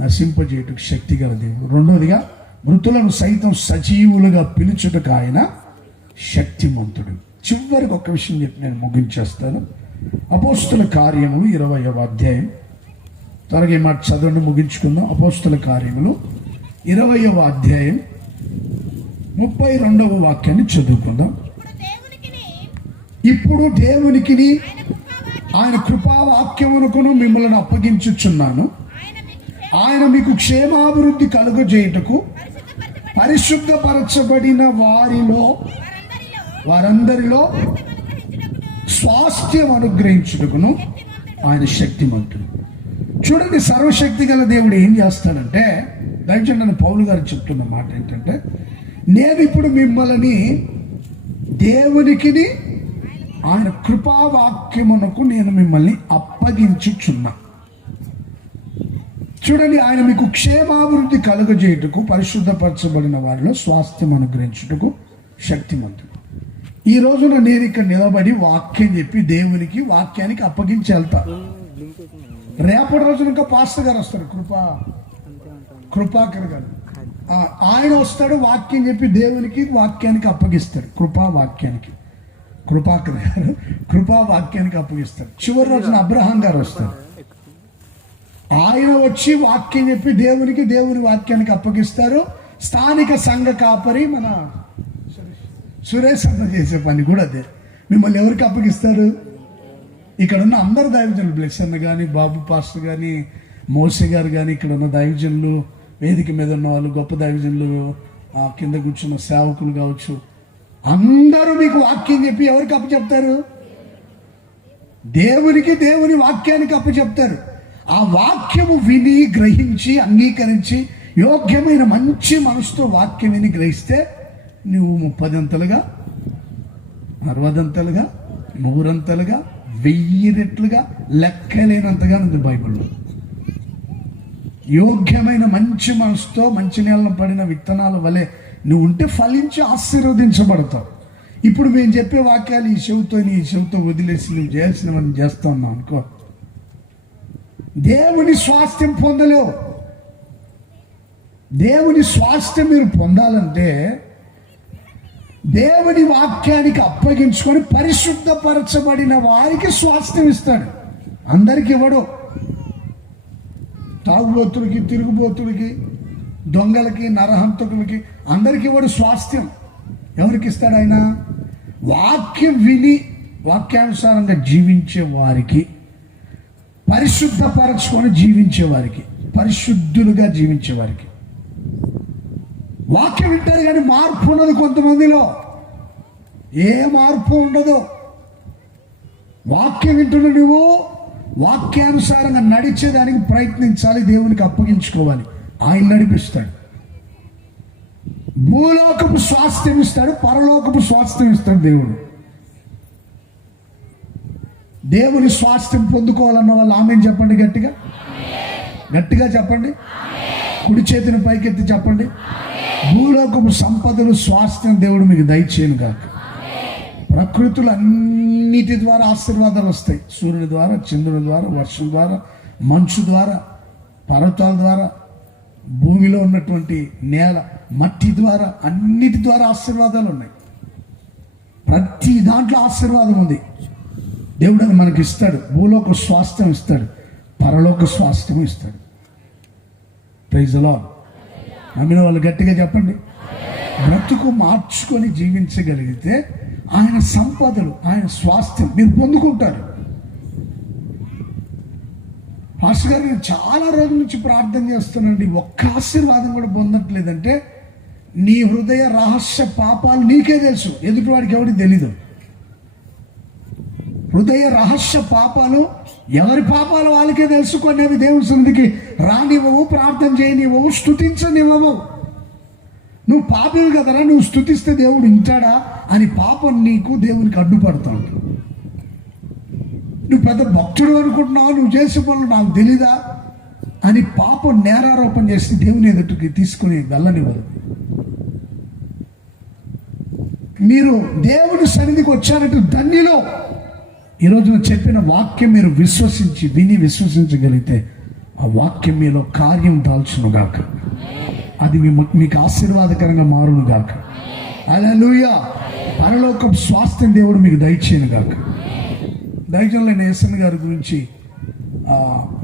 నశింపజేయుటకు శక్తి గల దేవుడు. రెండోదిగా మృతులను సైతం సజీవులుగా పిలుచుటకు ఆయన శక్తిమంతుడు. చివరికి ఒక విషయం చెప్పి నేను ముగించేస్తాను. అపోస్తుల కార్యములు 20వ అధ్యాయం. త్వరగా మాట చదవండి, ముగించుకుందాం. అపోస్తుల కార్యములు 20వ అధ్యాయం 32వ వాక్యాన్ని చదువుకుందాం. ఇప్పుడు దేవునికి ఆయన కృపావాక్యమునకును మిమ్మల్ని అప్పగించుచున్నాను. ఆయన మీకు క్షేమాభివృద్ధి కలుగజేయుటకు పరిశుద్ధపరచబడిన వారందరిలో స్వాస్థ్యం అనుగ్రహించుటకును ఆయన శక్తిమంతుడు. చూడండి, సర్వశక్తి గల దేవుడు ఏం చేస్తాడంటే, దయచేసి పౌలు గారు చెప్తున్న మాట ఏంటంటే, నేను ఇప్పుడు మిమ్మల్ని దేవునికి ఆయన కృపావాక్యమునకు నేను మిమ్మల్ని అప్పగించుచున్నా. చూడండి, ఆయన మీకు క్షేమాభివృద్ధి కలుగజేయుటకు పరిశుద్ధపరచబడిన వారిలో స్వాస్థ్యం అనుగ్రహించుటకు శక్తిమంతుడు. ఈ రోజున నేను ఇక్కడ నిలబడి వాక్యం చెప్పి దేవునికి వాక్యానికి అప్పగించి వెళ్తా. రేపటి రోజున ఇంకా పాస్టర్ గారు వస్తారు, కృపాకర్ గారు. ఆయన వస్తాడు, వాక్యం చెప్పి దేవునికి వాక్యానికి అప్పగిస్తాడు. కృపాకర్ గారు కృపావాక్యానికి అప్పగిస్తాడు. చివరి రోజున అబ్రహాం గారు వస్తారు. ఆయన వచ్చి వాక్యం చెప్పి దేవుని వాక్యానికి అప్పగిస్తారు. స్థానిక సంఘ కాపరి మన సురేష్ అన్న చేసే పని కూడా అదే. మిమ్మల్ని ఎవరికి అప్పగిస్తారు? ఇక్కడ ఉన్న అందరు దైవజనులు, బ్లెస్ అన్న కానీ, బాబు పాస్టర్ కానీ, మోసే గారు కానీ, ఇక్కడ ఉన్న దైవజనులు, వేదిక మీద ఉన్న వాళ్ళు, గొప్ప దైవజనులు, కింద కూర్చున్న సేవకులు కావచ్చు, అందరూ మీకు వాక్యం చెప్పి ఎవరికి అప్పచెప్తారు? దేవుని వాక్యానికి అప్పచెప్తారు. ఆ వాక్యము విని, గ్రహించి, అంగీకరించి, యోగ్యమైన మంచి మనసుతో వాక్యం విని గ్రహిస్తే నువ్వు 30 అంతలుగా, 60 అంతలుగా, 100 అంతలుగా, 1000 రెట్లుగా, లెక్కలేనంతగా ఉంది బైబిల్లో. యోగ్యమైన మంచి మనసుతో మంచి నేలను పడిన విత్తనాల వలె నువ్వు ఉంటే ఫలించి ఆశీర్వదించబడతావు. ఇప్పుడు మేము చెప్పే వాక్యాలు ఈ చెవితో వదిలేసి నువ్వు చేయాల్సినవన్నీ చేస్తా ఉన్నావు అనుకో, దేవుని స్వాస్థ్యం పొందలేవు. దేవుని స్వాస్థ్యం మీరు పొందాలంటే దేవుని వాక్యానికి అప్పగించుకొని పరిశుద్ధపరచబడిన వారికి స్వాస్థ్యం ఇస్తాడు. అందరికి ఇవ్వడు. తాగుబోతులకి, తిరుగుబోతులకి, దొంగలకి, నరహంతకులకి అందరికి ఇవ్వడు స్వాస్థ్యం. ఎవరికి ఇస్తాడు ఆయన? వాక్యం విని వాక్యానుసారంగా జీవించే వారికి, పరిశుద్ధపరచుకొని జీవించే వారికి, పరిశుద్ధులుగా జీవించే వారికి. వాక్యం వింటారు కానీ మార్పు ఉండదు. కొంతమందిలో ఏ మార్పు ఉండదు. వాక్యం వింటున్న నువ్వు వాక్యానుసారంగా నడిచేదానికి ప్రయత్నించాలి. దేవునికి అప్పగించుకోవాలి. ఆయన నడిపిస్తాడు. భూలోకపు స్వాస్థ్యం ఇస్తాడు, పరలోకపు స్వాస్థ్యం ఇస్తాడు దేవుడు. దేవుని స్వాస్థ్యం పొందుకోవాలన్న వాళ్ళు ఆమేన్ చెప్పండి. గట్టిగా చెప్పండి. కుడి చేతిని పైకెత్తి చెప్పండి. భూలోకపు సంపదలు, స్వాస్థ్యం దేవుడు మీకు దయచేయను గాక. ప్రకృతులు అన్నిటి ద్వారా ఆశీర్వాదాలు వస్తాయి. సూర్యుని ద్వారా, చంద్రుని ద్వారా, వర్షం ద్వారా, మంచు ద్వారా, పర్వతాల ద్వారా, భూమిలో ఉన్నటువంటి నేల మట్టి ద్వారా, అన్నిటి ద్వారా ఆశీర్వాదాలు ఉన్నాయి. ప్రతి దాంట్లో ఆశీర్వాదం ఉంది. దేవుడు అది మనకి ఇస్తాడు. భూలోక స్వాస్థ్యం ఇస్తాడు, పరలోక స్వాస్థ్యం ఇస్తాడు. Praise the Lord. నమ్మిన వాళ్ళు గట్టిగా చెప్పండి. బ్రతుకు మార్చుకొని జీవించగలిగితే ఆయన సంపదలు, ఆయన స్వాస్థ్యం మీరు పొందుకుంటారు. పాస్టర్ గారు, నేను చాలా రోజుల నుంచి ప్రార్థన చేస్తున్నానండి, ఒక్క ఆశీర్వాదం కూడా పొందట్లేదంటే నీ హృదయ రహస్య పాపాలు నీకే తెలుసు, ఎదుటివాడికి ఎవరికి తెలీదు. హృదయ రహస్య పాపాలు ఎవరి పాపాలు వాళ్ళకే తెలుసుకునేవి. దేవుని సన్నిధికి రానివ్వవు, ప్రార్థన చేయనివ్వవు, స్తుతించనివ్వవు. నువ్వు పాపివి కదరా, నువ్వు స్తుతిస్తే దేవుడు వింటాడా అని పాపం నీకు దేవునికి అడ్డుపడతాడు. నువ్వు పెద్ద భక్తుడు అనుకుంటున్నావు, నువ్వు చేసే పనులు నాకు తెలీదా అని పాపం నేరారోపణ చేసి దేవుని ఎదుటికి తీసుకుని వెళ్ళనివ్వదు. మీరు దేవుని సన్నిధికి వచ్చారంటే ధన్యులో. ఈరోజు నేను చెప్పిన వాక్యం మీరు విశ్వసించి విని విశ్వసించగలిగితే ఆ వాక్యం మీలో కార్యం దాల్చునుగాక, అది మీకు ఆశీర్వాదకరంగా మారునుగాక. హల్లెలూయా. పరలోకం స్వాస్థ్యం దేవుడు మీకు దయచేయనుగాక. దైవజనులైన యేసన్న గారి గురించి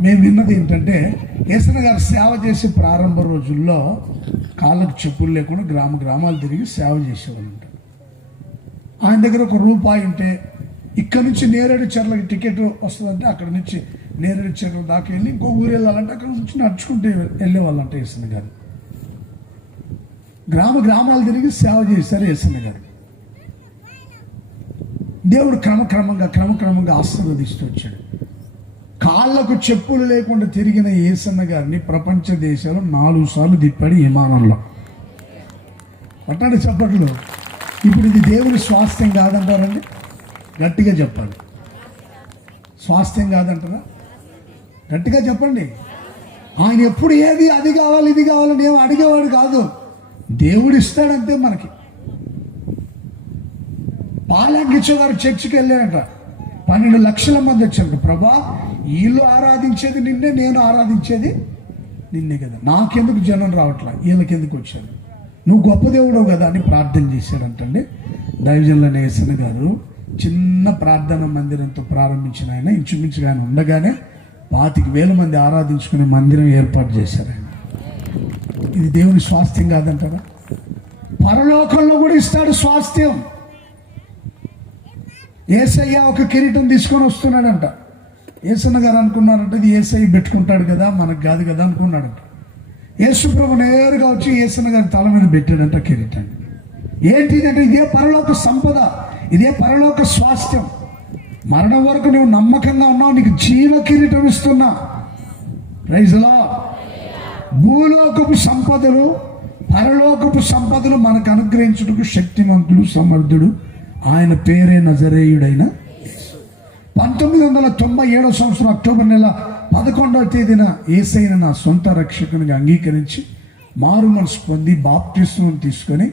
మేము విన్నది ఏంటంటే, యేసన్న గారు సేవ చేసే ప్రారంభ రోజుల్లో కాళ్ళకు చెప్పులు లేకుండా గ్రామాలు తిరిగి సేవ చేసేవాళ్ళంట. ఆయన దగ్గర ₹1 ఉంటే ఇక్కడ నుంచి నేరేడు చెర్లకి టికెట్ వస్తుందంటే అక్కడ నుంచి నేరేడు చెర్ల దాకా వెళ్ళి ఇంకో ఊరు వెళ్ళాలంటే అక్కడ నుంచి నడుచుకుంటే వెళ్ళేవాళ్ళంట యేసన్న గారు. గ్రామాలు తిరిగి సేవ చేశారు యేసన్న గారు. దేవుడు క్రమక్రమంగా ఆశీర్వదిస్తూ వచ్చాడు. కాళ్ళకు చెప్పులు లేకుండా తిరిగిన యేసన్న గారిని ప్రపంచ దేశాలు 4 సార్లు తిప్పాడు విమానంలో. పట్టాడు చప్పట్లు. ఇప్పుడు ఇది దేవుని స్వాస్థ్యం కాదంటారండి? గట్టిగా చెప్పండి. స్వాస్థ్యం కాదంటారా? గట్టిగా చెప్పండి. ఆయన ఎప్పుడు ఏది అది కావాలి ఇది కావాలని ఏమో అడిగేవాడు కాదు, దేవుడు ఇస్తాడంతే మనకి. పాలంకిచ్చో గారు చర్చికి వెళ్ళారంట, 12 లక్షల మంది వచ్చారంట. ప్రభా, వీళ్ళు ఆరాధించేది నిన్నే, నేను ఆరాధించేది నిన్నే కదా, నాకెందుకు జనం రావట్లా, వీళ్ళకెందుకు వచ్చారు, నువ్వు గొప్ప దేవుడు కదా అని ప్రార్థన చేశాడంటండి. దైవజనులైన యేసన్న గారు చిన్న ప్రార్థన మందిరంతో ప్రారంభించిన ఆయన ఇంచుమించుగా ఆయన ఉండగానే 25,000 మంది ఆరాధించుకునే మందిరం ఏర్పాటు చేశారు ఆయన. ఇది దేవుని స్వాస్థ్యం కాదంటారా? పరలోకంలో కూడా ఇస్తాడు స్వాస్థ్యం. యేసయ్య ఒక కిరీటం తీసుకొని వస్తున్నాడంట. యేసన్న గారు అనుకున్నారంట ఇది యేసయ్య పెట్టుకుంటాడు కదా, మనకు కాదు కదా అనుకున్నాడంట. యేసు ప్రభు నేరుగా వచ్చి యేసన్న గారి తల మీద పెట్టాడంట కిరీటాన్ని. ఏంటిదంటే ఇదే పరలోక సంపద, ఇదే పరలోక స్వాస్థ్యం. మరణం వరకు నువ్వు నమ్మకంగా ఉన్నావు, నీకు జీవ కిరీటం ఇస్తున్నా. Praise the lord. భూలోకపు సంపదలు, పరలోకపు సంపదలు మనకు అనుగ్రహించుటకు శక్తిమంతుడు, సమర్థుడు, ఆయన పేరే నజరేయుడైన 1997 సంవత్సరం అక్టోబర్ నెల 11వ తేదీన యేసయ్యను నా సొంత రక్షకునిగా అంగీకరించి మారు మనసు పొంది బాప్తిస్మం తీసుకొని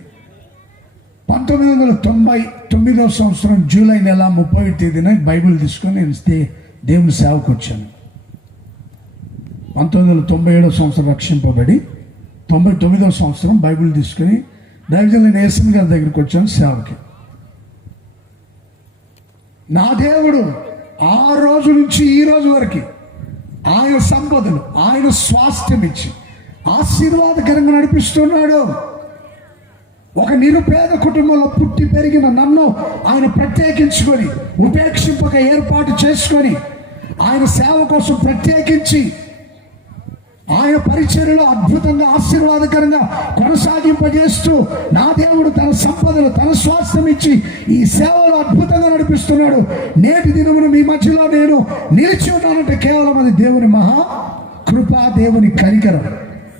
1999 సంవత్సరం జూలై నెల 30వ తేదీన బైబిల్ తీసుకొని నేను దేవుని సేవకు వచ్చాను. 1997 సంవత్సరం రక్షింపబడి 99వ సంవత్సరం బైబిల్ తీసుకొని దైవజనులైన యేసన్న గారి దగ్గరికి వచ్చాను సేవకి. నా దేవుడు ఆ రోజు నుంచి ఈ రోజు వరకు ఆయన సంపదలు, ఆయన స్వాస్థ్యం ఇచ్చి ఆశీర్వాదకరంగా నడిపిస్తున్నాడు. ఒక నిరుపేద కుటుంబంలో పుట్టి పెరిగిన నన్ను ఆయన ప్రత్యేకించుకొని ఉపేక్షింపక ఏర్పాటు చేసుకొని ఆయన సేవ కోసం ప్రత్యేకించి ఆయన పరిచర్యలో అద్భుతంగా ఆశీర్వాదకరంగా కొనసాగింపజేస్తూ నా దేవుడు తన సంపదలు, తన స్వాస్థ్యం ఇచ్చి ఈ సేవలో అద్భుతంగా నడిపిస్తున్నాడు. నేటి దినమున మీ మధ్యలో నేను నిలిచి ఉన్నానంటే కేవలం అది దేవుని మహా కృప, దేవుని కనికరం.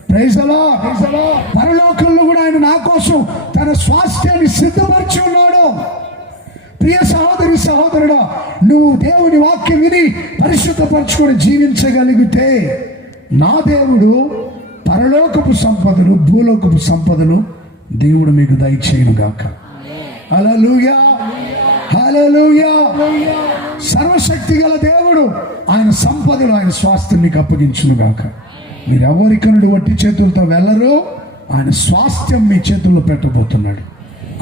Praise the Lord. పరలోకంలో కూడా ఆయన నా కోసం తన స్వాస్థ్యాన్ని సిద్ధపరిచి ఉన్నాడు. ప్రియ సహోదరి సహోదరుడా, నువ్వు దేవుని వాక్యం విని పరిశుద్ధపరచుకొని జీవించగలిగితే నా దేవుడు పరలోకపు సంపదలు, భూలోకపు సంపదలు దేవుడు మీకు దయచేయునుగాక. హల్లెలూయా, హల్లెలూయా. సర్వశక్తి గల దేవుడు ఆయన సంపదలు, ఆయన స్వాస్థ్యం మీకు అప్పగించునుగాక. మీరు ఎవరికనుడు వట్టి చేతులతో వెళ్ళరు, ఆయన స్వాస్థ్యం మీ చేతుల్లో పెట్టబోతున్నాడు.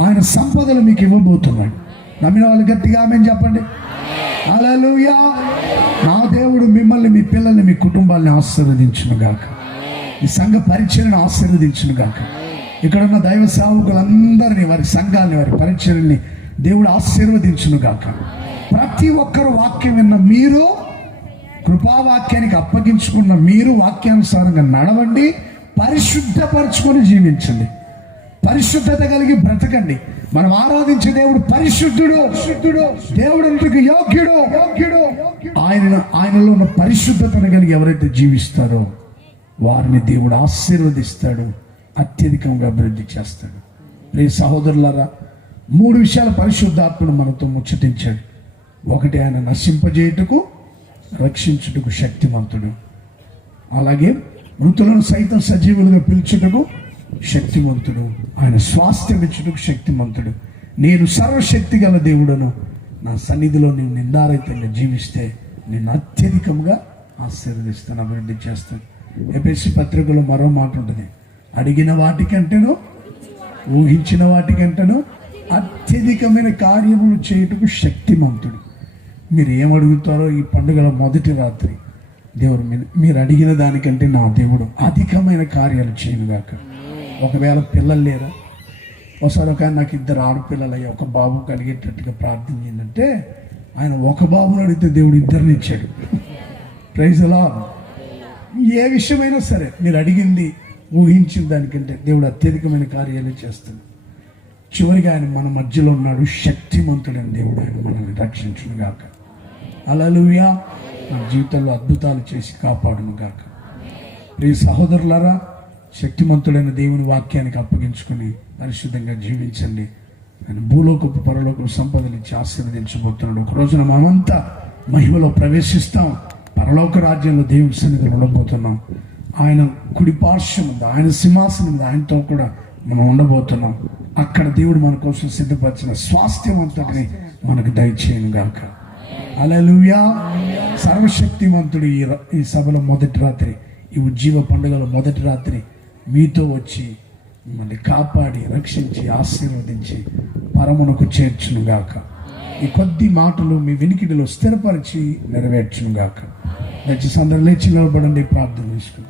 ఆయన సంపదలు మీకు ఇవ్వబోతున్నాడు. నమ్మిన వాళ్ళు గట్టిగా ఆమేన్ చెప్పండి. హల్లెలూయా. నా దేవుడు మిమ్మల్ని, మీ పిల్లల్ని, మీ కుటుంబాన్ని ఆశీర్వదించును గాక. ఈ సంఘ పరిచర్యను ఆశీర్వదించును గాక. ఇక్కడ ఉన్న దైవ సేవకులందరినీ, వారి సంఘాన్ని, వారి పరిచర్యని దేవుడు ఆశీర్వదించును గాక. ప్రతి ఒక్కరు వాక్యం విన్న మీరు, కృపావాక్యానికి అప్పగించుకున్న మీరు వాక్యానుసారంగా నడవండి, పరిశుద్ధపరచుకొని జీవించండి, పరిశుద్ధత కలిగి బ్రతకండి. మనం ఆరాధించే దేవుడు పరిశుద్ధుడు. దేవుడు యోగ్యుడు. ఆయనలో ఉన్న పరిశుద్ధతను కలిగి ఎవరైతే జీవిస్తారో వారిని దేవుడు ఆశీర్వదిస్తాడు, అత్యధికంగా అభివృద్ధి చేస్తాడు. ప్రియ సహోదరులారా, 3 విషయాల పరిశుద్ధాత్మను మనతో ముచ్చటించాడు. ఒకటి, ఆయన నశింపజేయుటకు, రక్షించుటకు శక్తిమంతుడు. అలాగే మృతులను సైతం సజీవులుగా పిలుచుటకు శక్తిమంతుడు. ఆయన స్వాస్థ్యం ఇచ్చుటకు శక్తిమంతుడు. నేను సర్వశక్తి గల దేవుడను, నా సన్నిధిలో నీవు నిందారహితంగా జీవిస్తే నేను అత్యధికంగా ఆశీర్వదిస్తాను, అభివృద్ధి చేస్తాను. ఎఫెసీ పత్రికలో మరో మాట ఉంటుంది, అడిగిన వాటికంటేనో ఊహించిన వాటికంటేనో అత్యధికమైన కార్యములు చేయుటకు శక్తిమంతుడు. మీరు ఏమడుగుతారో ఈ పండుగల మొదటి రాత్రి దేవుడు మీరు అడిగిన దానికంటే నా దేవుడు అధికమైన కార్యాలు చేయనుగాక. ఒకవేళ పిల్లలు లేరా, ఒకసారి ఒక ఆయన నాకు 2 ఆడపిల్లలయ్యా, ఒక బాబు కలిగేటట్టుగా ప్రార్థన చేయంటే ఆయన ఒక బాబుని అడిగితే దేవుడు 2 ఇచ్చాడు. Praise the lord. ఏ విషయమైనా సరే మీరు అడిగింది, ఊహించిన దానికంటే దేవుడు అత్యధికమైన కార్యాలు చేస్తాడు. చివరిగా ఆయన మన మధ్యలో ఉన్నాడు, శక్తిమంతుడైన దేవుడు. ఆయన మనల్ని రక్షించును గాక. హల్లెలూయా. మన జీవితంలో అద్భుతాలు చేసి కాపాడును గాక. ప్రియ సహోదరులారా, శక్తిమంతుడైన దేవుని వాక్యానికి అప్పగించుకుని పరిశుద్ధంగా జీవించండి. ఆయన భూలోకపు పరలోకపు సంపదలు ఇచ్చి ఆశీర్వదించబోతున్నాడు. ఒక రోజున మనమంతా మహిమలో ప్రవేశిస్తాం, పరలోక రాజ్యంలో దేవుని సన్నిధిలో ఉండబోతున్నాం. ఆయన కుడి పార్శ్వం ఉంది, ఆయన సింహాసనం ఉంది, ఆయనతో కూడా మనం ఉండబోతున్నాం. అక్కడ దేవుడు మన కోసం సిద్ధపరిచిన స్వాస్థ్యం అంతటిని మనకు దయచేయను గాక. హల్లెలూయా. సర్వశక్తిమంతుడు ఈ సభలో మొదటి రాత్రి, ఈ ఉజ్జీవ పండుగలో మొదటి రాత్రి మీతో వచ్చి మిమ్మల్ని కాపాడి, రక్షించి, ఆశీర్వదించి పరమునకు చేర్చును గాక. ఈ కొద్ది మాటలు మీ వినికిడిలో స్థిరపరిచి నెరవేర్చును గాక. దయచేసి అందరూ లేచి నిలబడండి, ప్రార్థన చేసుకుందాం.